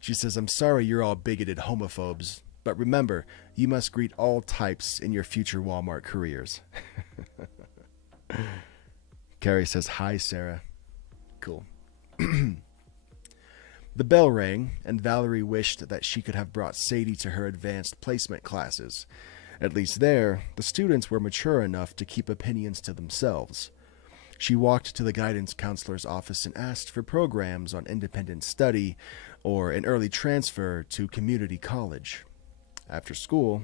She says, I'm sorry you're all bigoted homophobes, but remember, you must greet all types in your future Walmart careers. Carrie says, hi, Sarah. Cool. The bell rang, and Valerie wished that she could have brought Sadie to her advanced placement classes. At least there, the students were mature enough to keep opinions to themselves. She walked to the guidance counselor's office and asked for programs on independent study or an early transfer to community college. After school...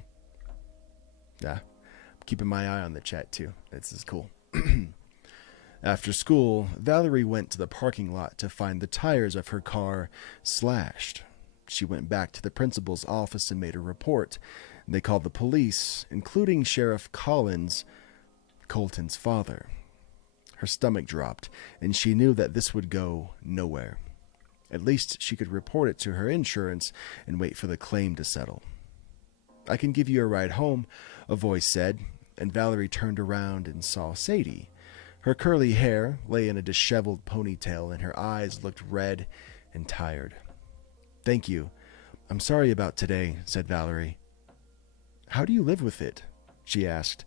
I'm keeping my eye on the chat too. This is cool. After school, Valerie went to the parking lot to find the tires of her car slashed. She went back to the principal's office and made a report. They called the police, including Sheriff Collins, Colton's father. Her stomach dropped, and she knew that this would go nowhere. At least she could report it to her insurance and wait for the claim to settle. I can give you a ride home, a voice said, and Valerie turned around and saw Sadie. Her curly hair lay in a disheveled ponytail, and her eyes looked red and tired. Thank you. I'm sorry about today, said Valerie. How do you live with it? She asked.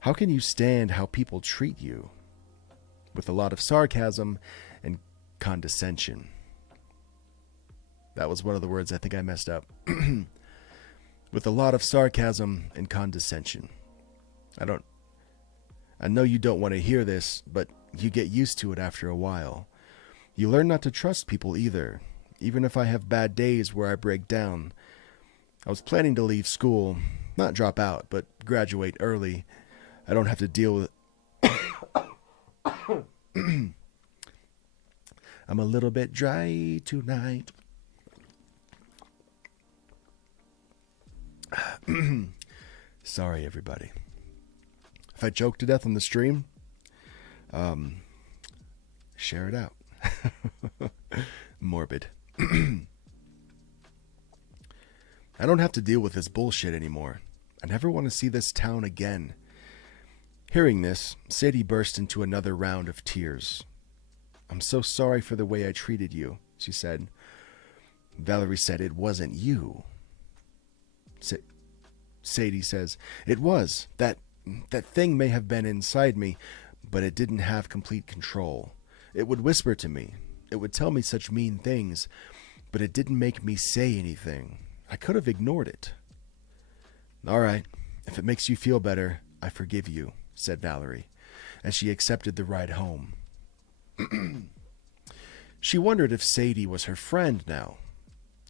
How can you stand how people treat you? With a lot of sarcasm and condescension. That was one of the words I think I messed up. With a lot of sarcasm and condescension. I know you don't want to hear this, but you get used to it after a while. You learn not to trust people either, even if I have bad days where I break down. I was planning to leave school, not drop out, but graduate early. I don't have to deal with... I'm a little bit dry tonight. Sorry, everybody. If I choke to death on the stream, share it out. Morbid. I don't have to deal with this bullshit anymore. I never want to see this town again. Hearing this, Sadie burst into another round of tears. I'm so sorry for the way I treated you, she said. Valerie said, it wasn't you. Sadie says, it was. That thing may have been inside me, but it didn't have complete control. It would whisper to me. It would tell me such mean things, but it didn't make me say anything. I could have ignored it. All right, if it makes you feel better, I forgive you, said Valerie, as she accepted the ride home. She wondered if Sadie was her friend now.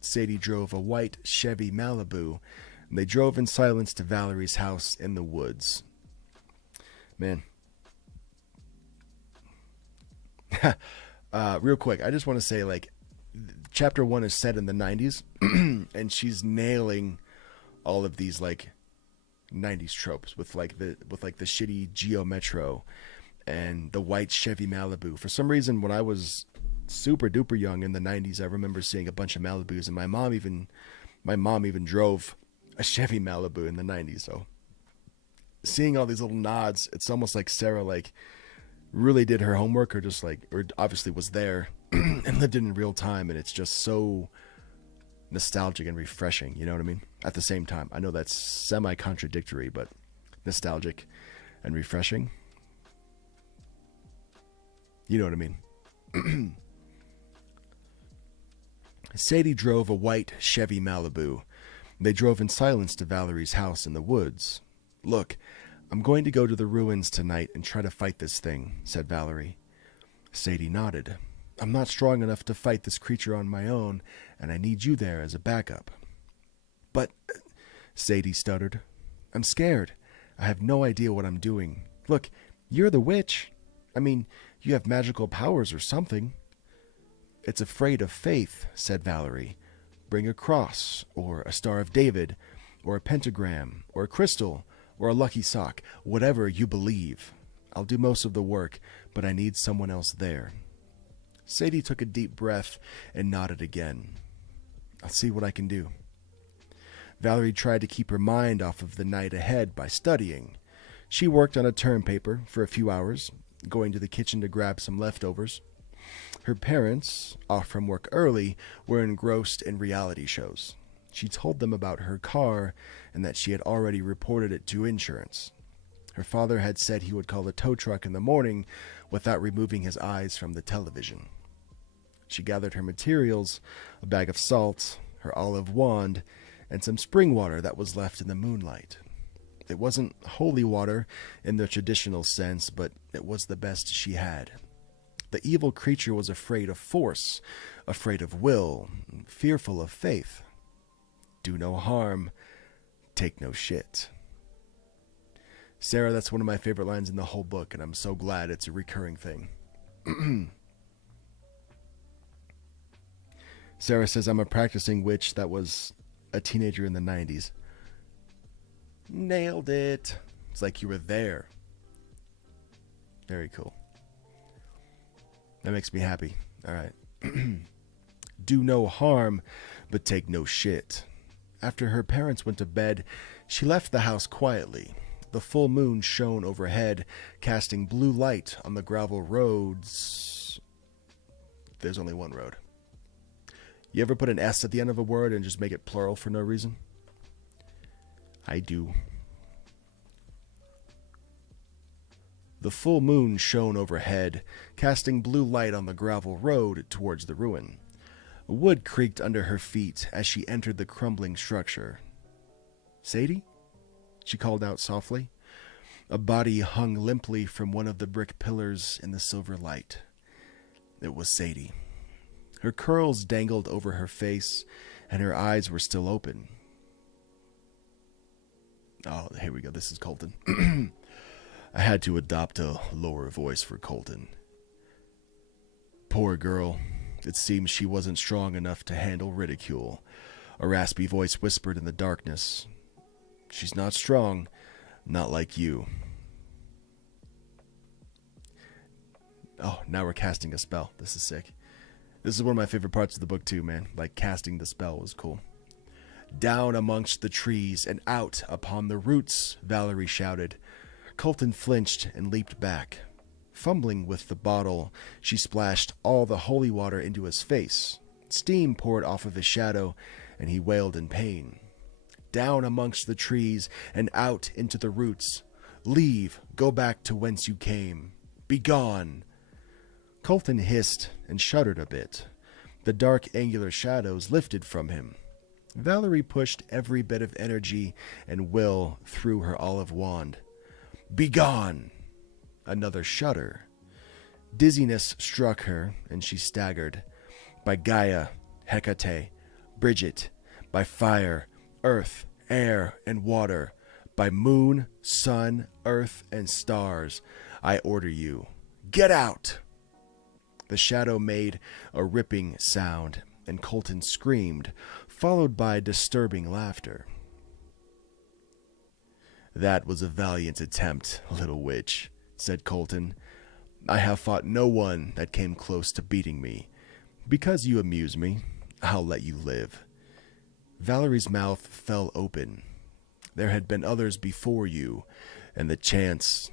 Sadie drove a white Chevy Malibu, and they drove in silence to Valerie's house in the woods. Man. Real quick, I just want to say, like, chapter 1 is set in the 90s, and she's nailing all of these, like, 90s tropes with the shitty Geo Metro and the white Chevy Malibu. For some reason, when I was super duper young in the 90s, I remember seeing a bunch of Malibus, and my mom even drove a Chevy Malibu in the 90s. So seeing all these little nods, it's almost like Sarah like really did her homework, or obviously was there and lived it in real time, and it's just so nostalgic and refreshing, you know what I mean? At the same time, I know that's semi-contradictory, but nostalgic and refreshing. You know what I mean? Sadie drove a white Chevy Malibu. They drove in silence to Valerie's house in the woods. Look, I'm going to go to the ruins tonight and try to fight this thing, said Valerie. Sadie nodded. I'm not strong enough to fight this creature on my own, and I need you there as a backup. But, Sadie stuttered, I'm scared. I have no idea what I'm doing. Look, you're the witch. I mean, you have magical powers or something. It's afraid of faith, said Valerie. Bring a cross, or a Star of David, or a pentagram, or a crystal, or a lucky sock, whatever you believe. I'll do most of the work, but I need someone else there. Sadie took a deep breath and nodded again. I'll see what I can do. Valerie tried to keep her mind off of the night ahead by studying. She worked on a term paper for a few hours, going to the kitchen to grab some leftovers. Her parents, off from work early, were engrossed in reality shows. She told them about her car and that she had already reported it to insurance. Her father had said he would call the tow truck in the morning without removing his eyes from the television. She gathered her materials, a bag of salt, her olive wand, and some spring water that was left in the moonlight. It wasn't holy water in the traditional sense, but it was the best she had. The evil creature was afraid of force, afraid of will, fearful of faith. Do no harm, take no shit. Sarah, that's one of my favorite lines in the whole book, and I'm so glad it's a recurring thing. Sarah says, I'm a practicing witch that was a teenager in the 90s. Nailed it. It's like you were there. Very cool. That makes me happy. All right. Do no harm, but take no shit. After her parents went to bed, she left the house quietly. The full moon shone overhead, casting blue light on the gravel roads. There's only one road. You ever put an S at the end of a word and just make it plural for no reason? I do. The full moon shone overhead, casting blue light on the gravel road towards the ruin. Wood creaked under her feet as she entered the crumbling structure. Sadie? She called out softly. A body hung limply from one of the brick pillars in the silver light. It was Sadie. Her curls dangled over her face, and her eyes were still open. Oh, here we go. This is Colton. I had to adopt a lower voice for Colton. Poor girl. It seems she wasn't strong enough to handle ridicule. A raspy voice whispered in the darkness. She's not strong, not like you. Oh, now we're casting a spell. This is sick. This is one of my favorite parts of the book too, man. Like, casting the spell was cool. Down amongst the trees and out upon the roots, Valerie shouted. Colton flinched and leaped back. Fumbling with the bottle, she splashed all the holy water into his face. Steam poured off of his shadow, and he wailed in pain. Down amongst the trees and out into the roots. Leave, go back to whence you came. Be gone. Colton hissed and shuddered a bit. The dark angular shadows lifted from him. Valerie pushed every bit of energy and will through her olive wand. Be gone! Another shudder. Dizziness struck her, and she staggered. By Gaia, Hecate, Bridget, by fire, earth, air, and water, by moon, sun, earth, and stars, I order you. Get out! The shadow made a ripping sound, and Colton screamed, followed by disturbing laughter. That was a valiant attempt, little witch, said Colton. I have fought no one that came close to beating me. Because you amuse me, I'll let you live. Valerie's mouth fell open. There had been others before you, and the chance...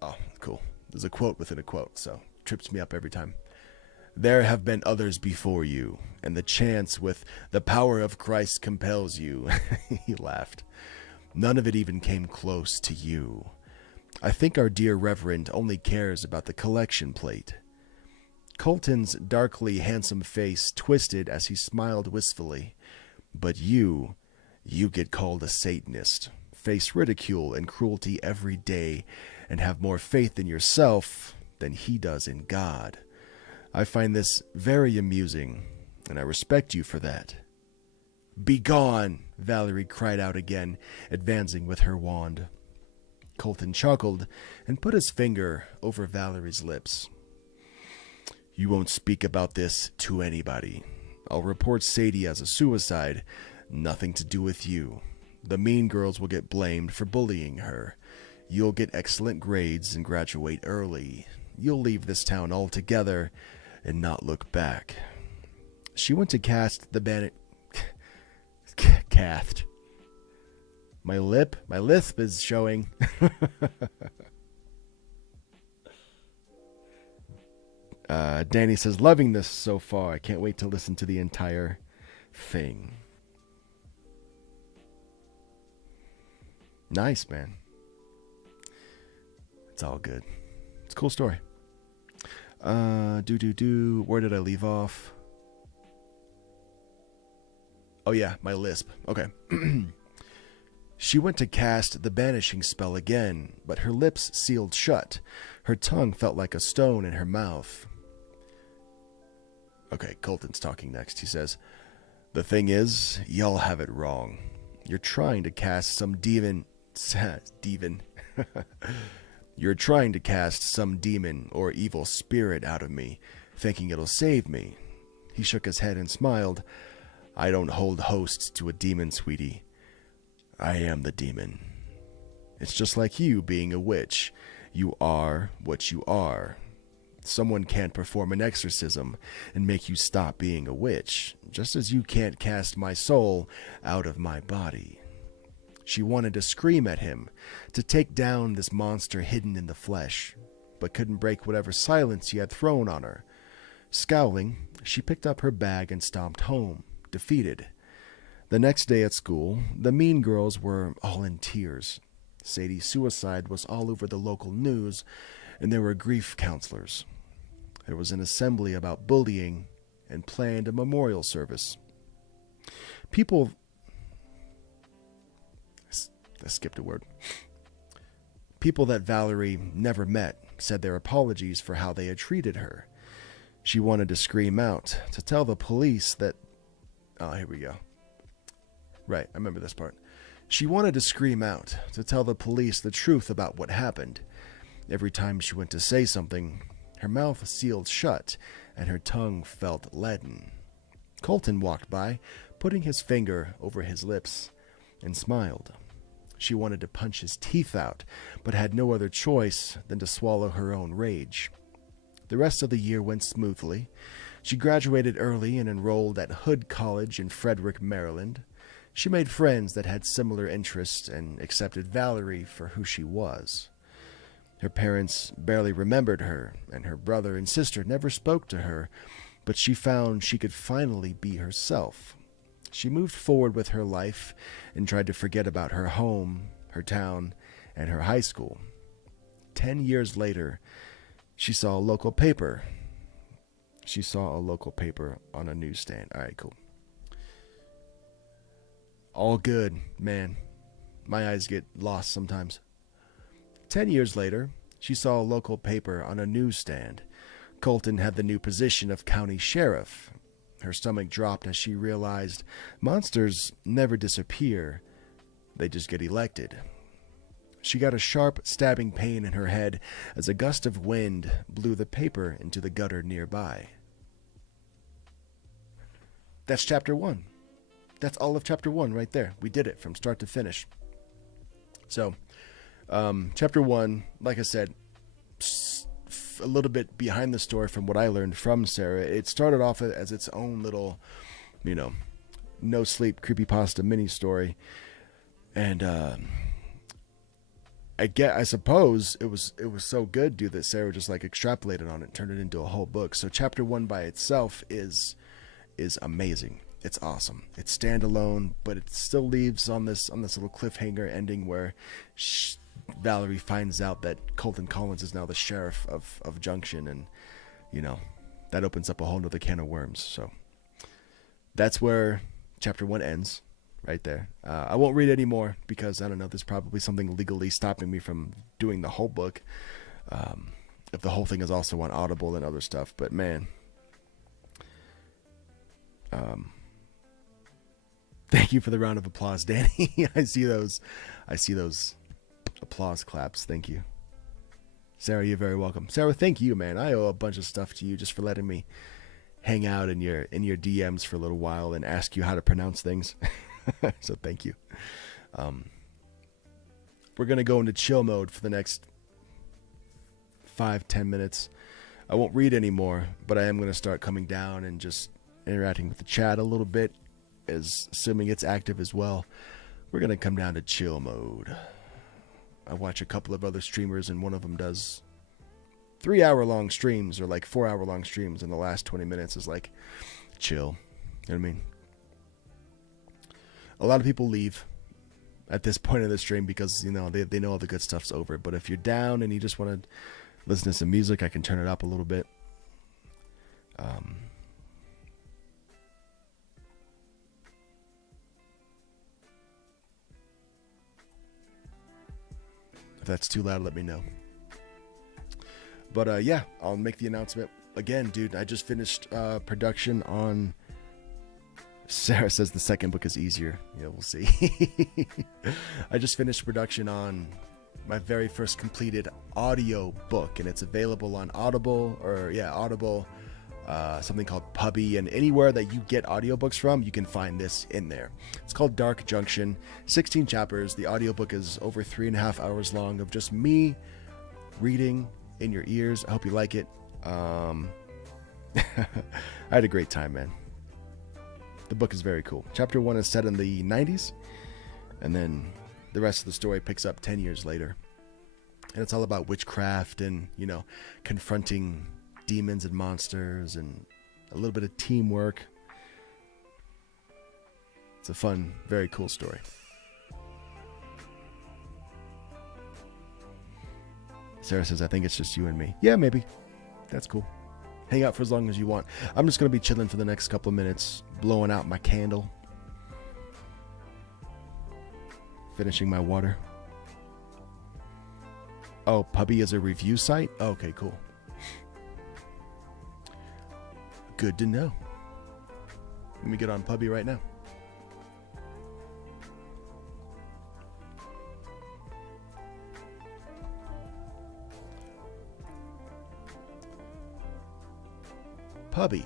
Oh, cool. There's a quote within a quote, so trips me up every time. There have been others before you, and the chance with the power of Christ compels you. He laughed. None of it even came close to you. I think our dear Reverend only cares about the collection plate. Colton's darkly handsome face twisted as he smiled wistfully. But you get called a Satanist, face ridicule and cruelty every day, and have more faith in yourself than he does in God. I find this very amusing, and I respect you for that. Begone! Valerie cried out again, advancing with her wand. Colton chuckled and put his finger over Valerie's lips. You won't speak about this to anybody. I'll report Sadie as a suicide. Nothing to do with you. The mean girls will get blamed for bullying her. You'll get excellent grades and graduate early. You'll leave this town altogether and not look back. She went to cast the Kathed. My lisp is showing. Danny says, loving this so far. I can't wait to listen to the entire thing. Nice, man. It's all good. It's a cool story. Where did I leave off? Oh yeah, my lisp. Okay. She went to cast the banishing spell again, but her lips sealed shut. Her tongue felt like a stone in her mouth. Okay, Colton's talking next. He says, the thing is, y'all have it wrong. You're trying to cast some demon. You're trying to cast some demon or evil spirit out of me, thinking it'll save me. He shook his head and smiled. I don't hold host to a demon, sweetie. I am the demon. It's just like you being a witch. You are what you are. Someone can't perform an exorcism and make you stop being a witch, just as you can't cast my soul out of my body. She wanted to scream at him, to take down this monster hidden in the flesh, but couldn't break whatever silence he had thrown on her. Scowling, she picked up her bag and stomped home, defeated. The next day at school, the mean girls were all in tears. Sadie's suicide was all over the local news, and there were grief counselors. There was an assembly about bullying and planned a memorial service. People... I skipped a word. People that Valerie never met said their apologies for how they had treated her. She wanted to scream out, to tell the police that... Oh, here we go. Right, I remember this part. She wanted to scream out, to tell the police the truth about what happened. Every time she went to say something, her mouth sealed shut, and her tongue felt leaden. Colton walked by, putting his finger over his lips, and smiled. She wanted to punch his teeth out, but had no other choice than to swallow her own rage. The rest of the year went smoothly. She graduated early and enrolled at Hood College in Frederick, Maryland. She made friends that had similar interests and accepted Valerie for who she was. Her parents barely remembered her, and her brother and sister never spoke to her, but she found she could finally be herself. She moved forward with her life and tried to forget about her home, her town, and her high school. 10 years later, she saw a local paper. On a newsstand. All right, cool. All good, man. My eyes get lost sometimes. 10 years later, she saw a local paper on a newsstand. Colton had the new position of county sheriff. Her stomach dropped as she realized monsters never disappear. They just get elected. She got a sharp, stabbing pain in her head as a gust of wind blew the paper into the gutter nearby. That's chapter 1. That's all of chapter 1 right there. We did it from start to finish. So, chapter 1, like I said, a little bit behind the story from what I learned from Sarah. It started off as its own little, no sleep creepypasta mini story. And I suppose it was so good, dude, that Sarah just like extrapolated on it, turned it into a whole book. So chapter 1 by itself is amazing. It's awesome. It's standalone, but it still leaves on this little cliffhanger ending where Valerie finds out that Colton Collins is now the sheriff of Junction, and that opens up a whole nother can of worms. So that's where chapter 1 ends, right there. I won't read any more because I don't know. There's probably something legally stopping me from doing the whole book. If the whole thing is also on Audible and other stuff, but man. Thank you for the round of applause, Danny. I see those applause claps. Thank you. Sarah, you're very welcome. Sarah, thank you, man. I owe a bunch of stuff to you just for letting me hang out in your DMs for a little while and ask you how to pronounce things. So thank you. We're going to go into chill mode for the next 5-10 minutes. I won't read anymore, but I am going to start coming down and just interacting with the chat a little bit. is assuming it's active as well. We're going to come down to chill mode. I watch a couple of other streamers, and one of them does 3-hour-long streams or like 4-hour-long streams, and the last 20 minutes is like chill. You know what I mean? A lot of people leave at this point in the stream because, you know, they know all the good stuff's over. But if you're down and you just want to listen to some music, I can turn it up a little bit. If that's too loud, let me know. But yeah, I'll make the announcement again, dude. I just finished production on. Sarah says the second book is easier. Yeah, we'll see. I just finished production on my very first completed audio book, and it's available on Audible, something called Pubby, and anywhere that you get audiobooks from, you can find this in there. It's called Dark Junction, 16 chapters. The audiobook is over 3.5 hours long of just me reading in your ears. I hope you like it. I had a great time, man. The book is very cool. Chapter 1 is set in the 90s, and then the rest of the story picks up 10 years later. And it's all about witchcraft and, you know, confronting demons and monsters and a little bit of teamwork. It's a fun, very cool story. Sarah says, I think it's just you and me. Yeah, maybe. That's cool. Hang out for as long as you want. I'm just going to be chilling for the next couple of minutes, blowing out my candle, finishing my water. Oh, Pubby is a review site? Okay, cool. Good to know. Let me get on Pubby right now. Pubby,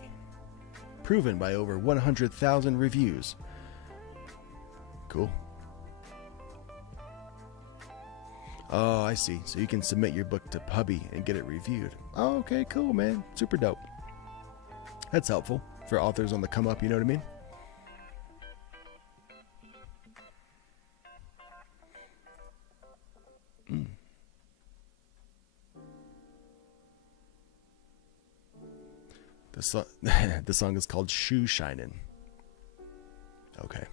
proven by over 100,000 reviews. Cool. Oh, I see. So you can submit your book to Pubby and get it reviewed. Oh, okay, cool, man. Super dope. That's helpful for authors on the come up, you know what I mean? The song is called Shoe Shinin'. Okay.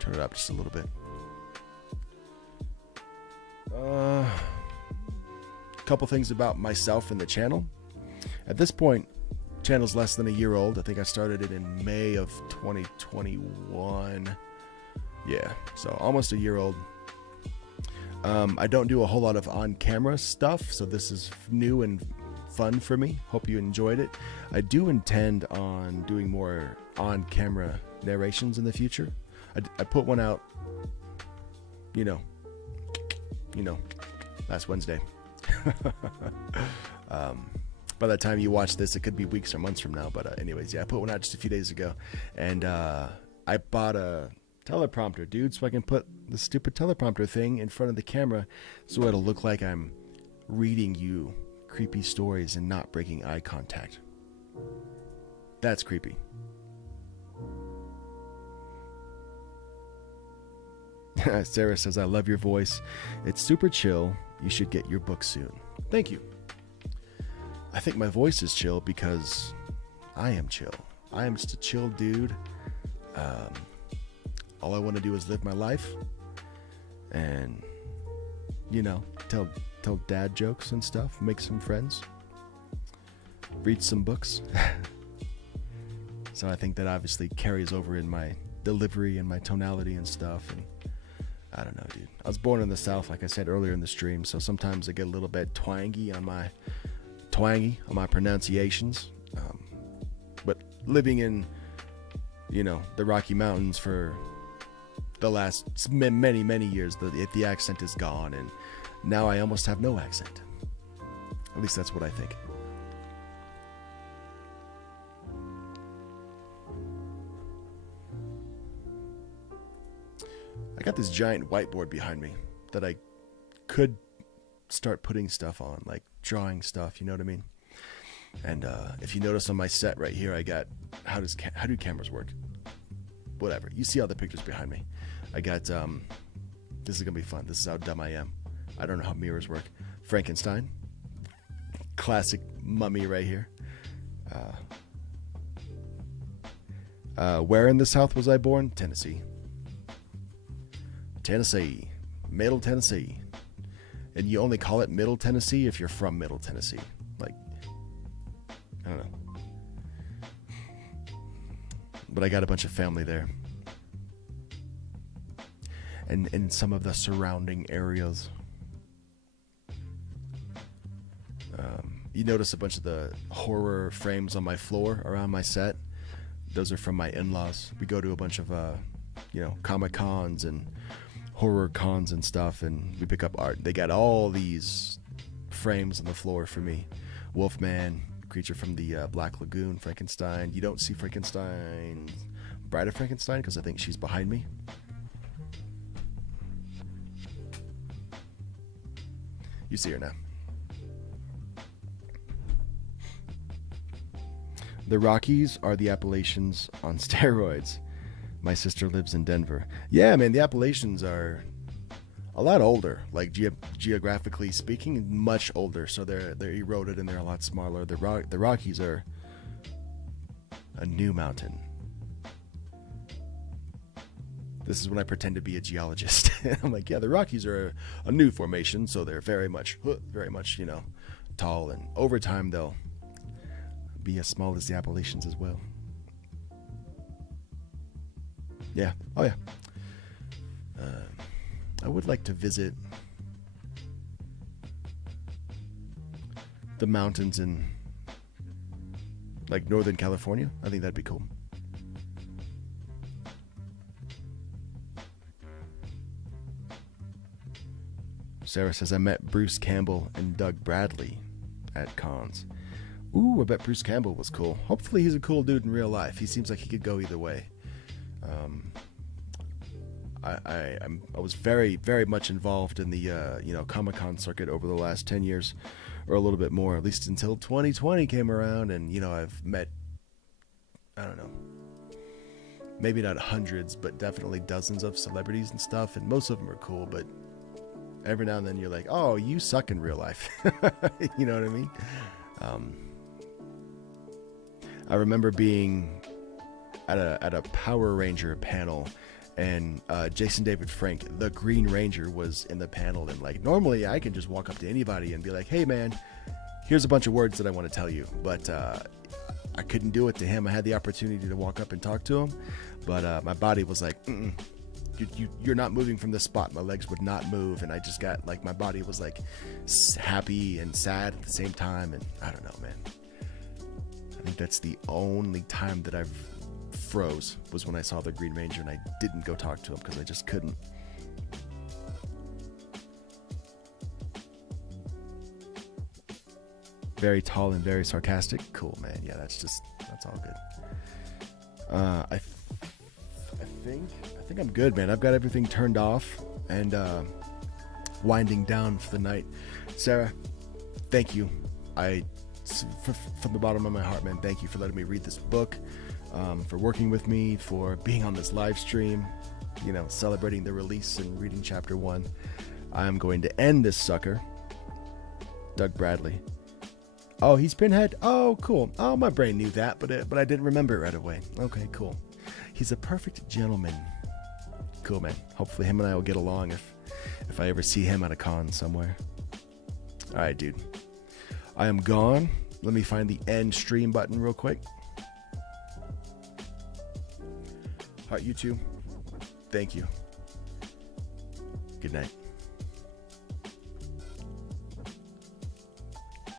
Turn it up just a little bit. Couple things about myself and the channel. At this point, channel's less than a year old. I think I started it in May of 2021. Yeah, so almost a year old. I don't do a whole lot of on-camera stuff, so this is new and fun for me. Hope you enjoyed it. I do intend on doing more on-camera narrations in the future. I put one out, you know, last Wednesday. By the time you watch this, it could be weeks or months from now. But anyways, yeah, I put one out just a few days ago, and I bought a teleprompter, dude, so I can put the stupid teleprompter thing in front of the camera so it'll look like I'm reading you creepy stories and not breaking eye contact. That's creepy. Sarah says, I love your voice. It's super chill. You should get your book soon. Thank you. I think my voice is chill because I am chill. I am just a chill dude. All I want to do is live my life and, you know, tell dad jokes and stuff, make some friends, read some books. So I think that obviously carries over in my delivery and my tonality and stuff. And I don't know, dude. I was born in the South, like I said earlier in the stream, so sometimes I get a little bit twangy on my pronunciations. But living in, you know, the Rocky Mountains for the last many years, the accent is gone, and now I almost have no accent. At least that's what I think. I got this giant whiteboard behind me that I could start putting stuff on, like drawing stuff, you know what I mean? And if you notice on my set right here, I got, how do cameras work? Whatever. You see all the pictures behind me. I got, this is going to be fun. This is how dumb I am. I don't know how mirrors work. Frankenstein. Classic mummy right here. Where in the South was I born? Tennessee. Tennessee. Middle Tennessee. And you only call it Middle Tennessee if you're from Middle Tennessee. Like, I don't know. But I got a bunch of family there. And in some of the surrounding areas. You notice a bunch of the horror frames on my floor around my set. Those are from my in-laws. We go to a bunch of, Comic Cons and horror cons and stuff, and we pick up art. They got all these frames on the floor for me. Wolfman, creature from the Black Lagoon, Frankenstein. You don't see Frankenstein, Bride of Frankenstein, because I think she's behind me. You see her now. The Rockies are the Appalachians on steroids. My sister lives in Denver. Yeah, man, the Appalachians are a lot older, like geographically speaking, much older. So they're eroded and they're a lot smaller. The Rockies are a new mountain. This is when I pretend to be a geologist. I'm like, yeah, the Rockies are a new formation, so they're very much, tall, and over time they'll be as small as the Appalachians as well. Yeah. Oh, yeah. I would like to visit the mountains in, like, Northern California. I think that'd be cool. Sarah says, I met Bruce Campbell and Doug Bradley at cons. Ooh, I bet Bruce Campbell was cool. Hopefully he's a cool dude in real life. He seems like he could go either way. I was very, very much involved in the Comic-Con circuit over the last 10 years, or a little bit more, at least until 2020 came around, and I've met, I don't know, maybe not hundreds, but definitely dozens of celebrities and stuff, and most of them are cool, but every now and then you're like, oh, you suck in real life. You know what I mean? I remember being at a Power Ranger panel, and Jason David Frank, the Green Ranger, was in the panel, and like normally I can just walk up to anybody and be like, hey man, here's a bunch of words that I want to tell you, but I couldn't do it to him. I had the opportunity to walk up and talk to him, but my body was like, you're not moving from this spot. My legs would not move, and I just got like, my body was like happy and sad at the same time, and I don't know, man. I think that's the only time that I've froze, was when I saw the Green Ranger, and I didn't go talk to him because I just couldn't. Very tall and very sarcastic. Cool, man. Yeah, that's all good. I think I'm good, man. I've got everything turned off and winding down for the night. Sarah, thank you. From the bottom of my heart, man, thank you for letting me read this book, for working with me, for being on this live stream, celebrating the release and reading chapter 1. I'm going to end this sucker. Doug Bradley. Oh, he's Pinhead? Oh, cool. Oh, my brain knew that, but I didn't remember it right away. Okay, cool. He's a perfect gentleman. Cool, man. Hopefully him and I will get along if I ever see him at a con somewhere. All right, dude. I am gone. Let me find the end stream button real quick. All right, you two. Thank you. Good night.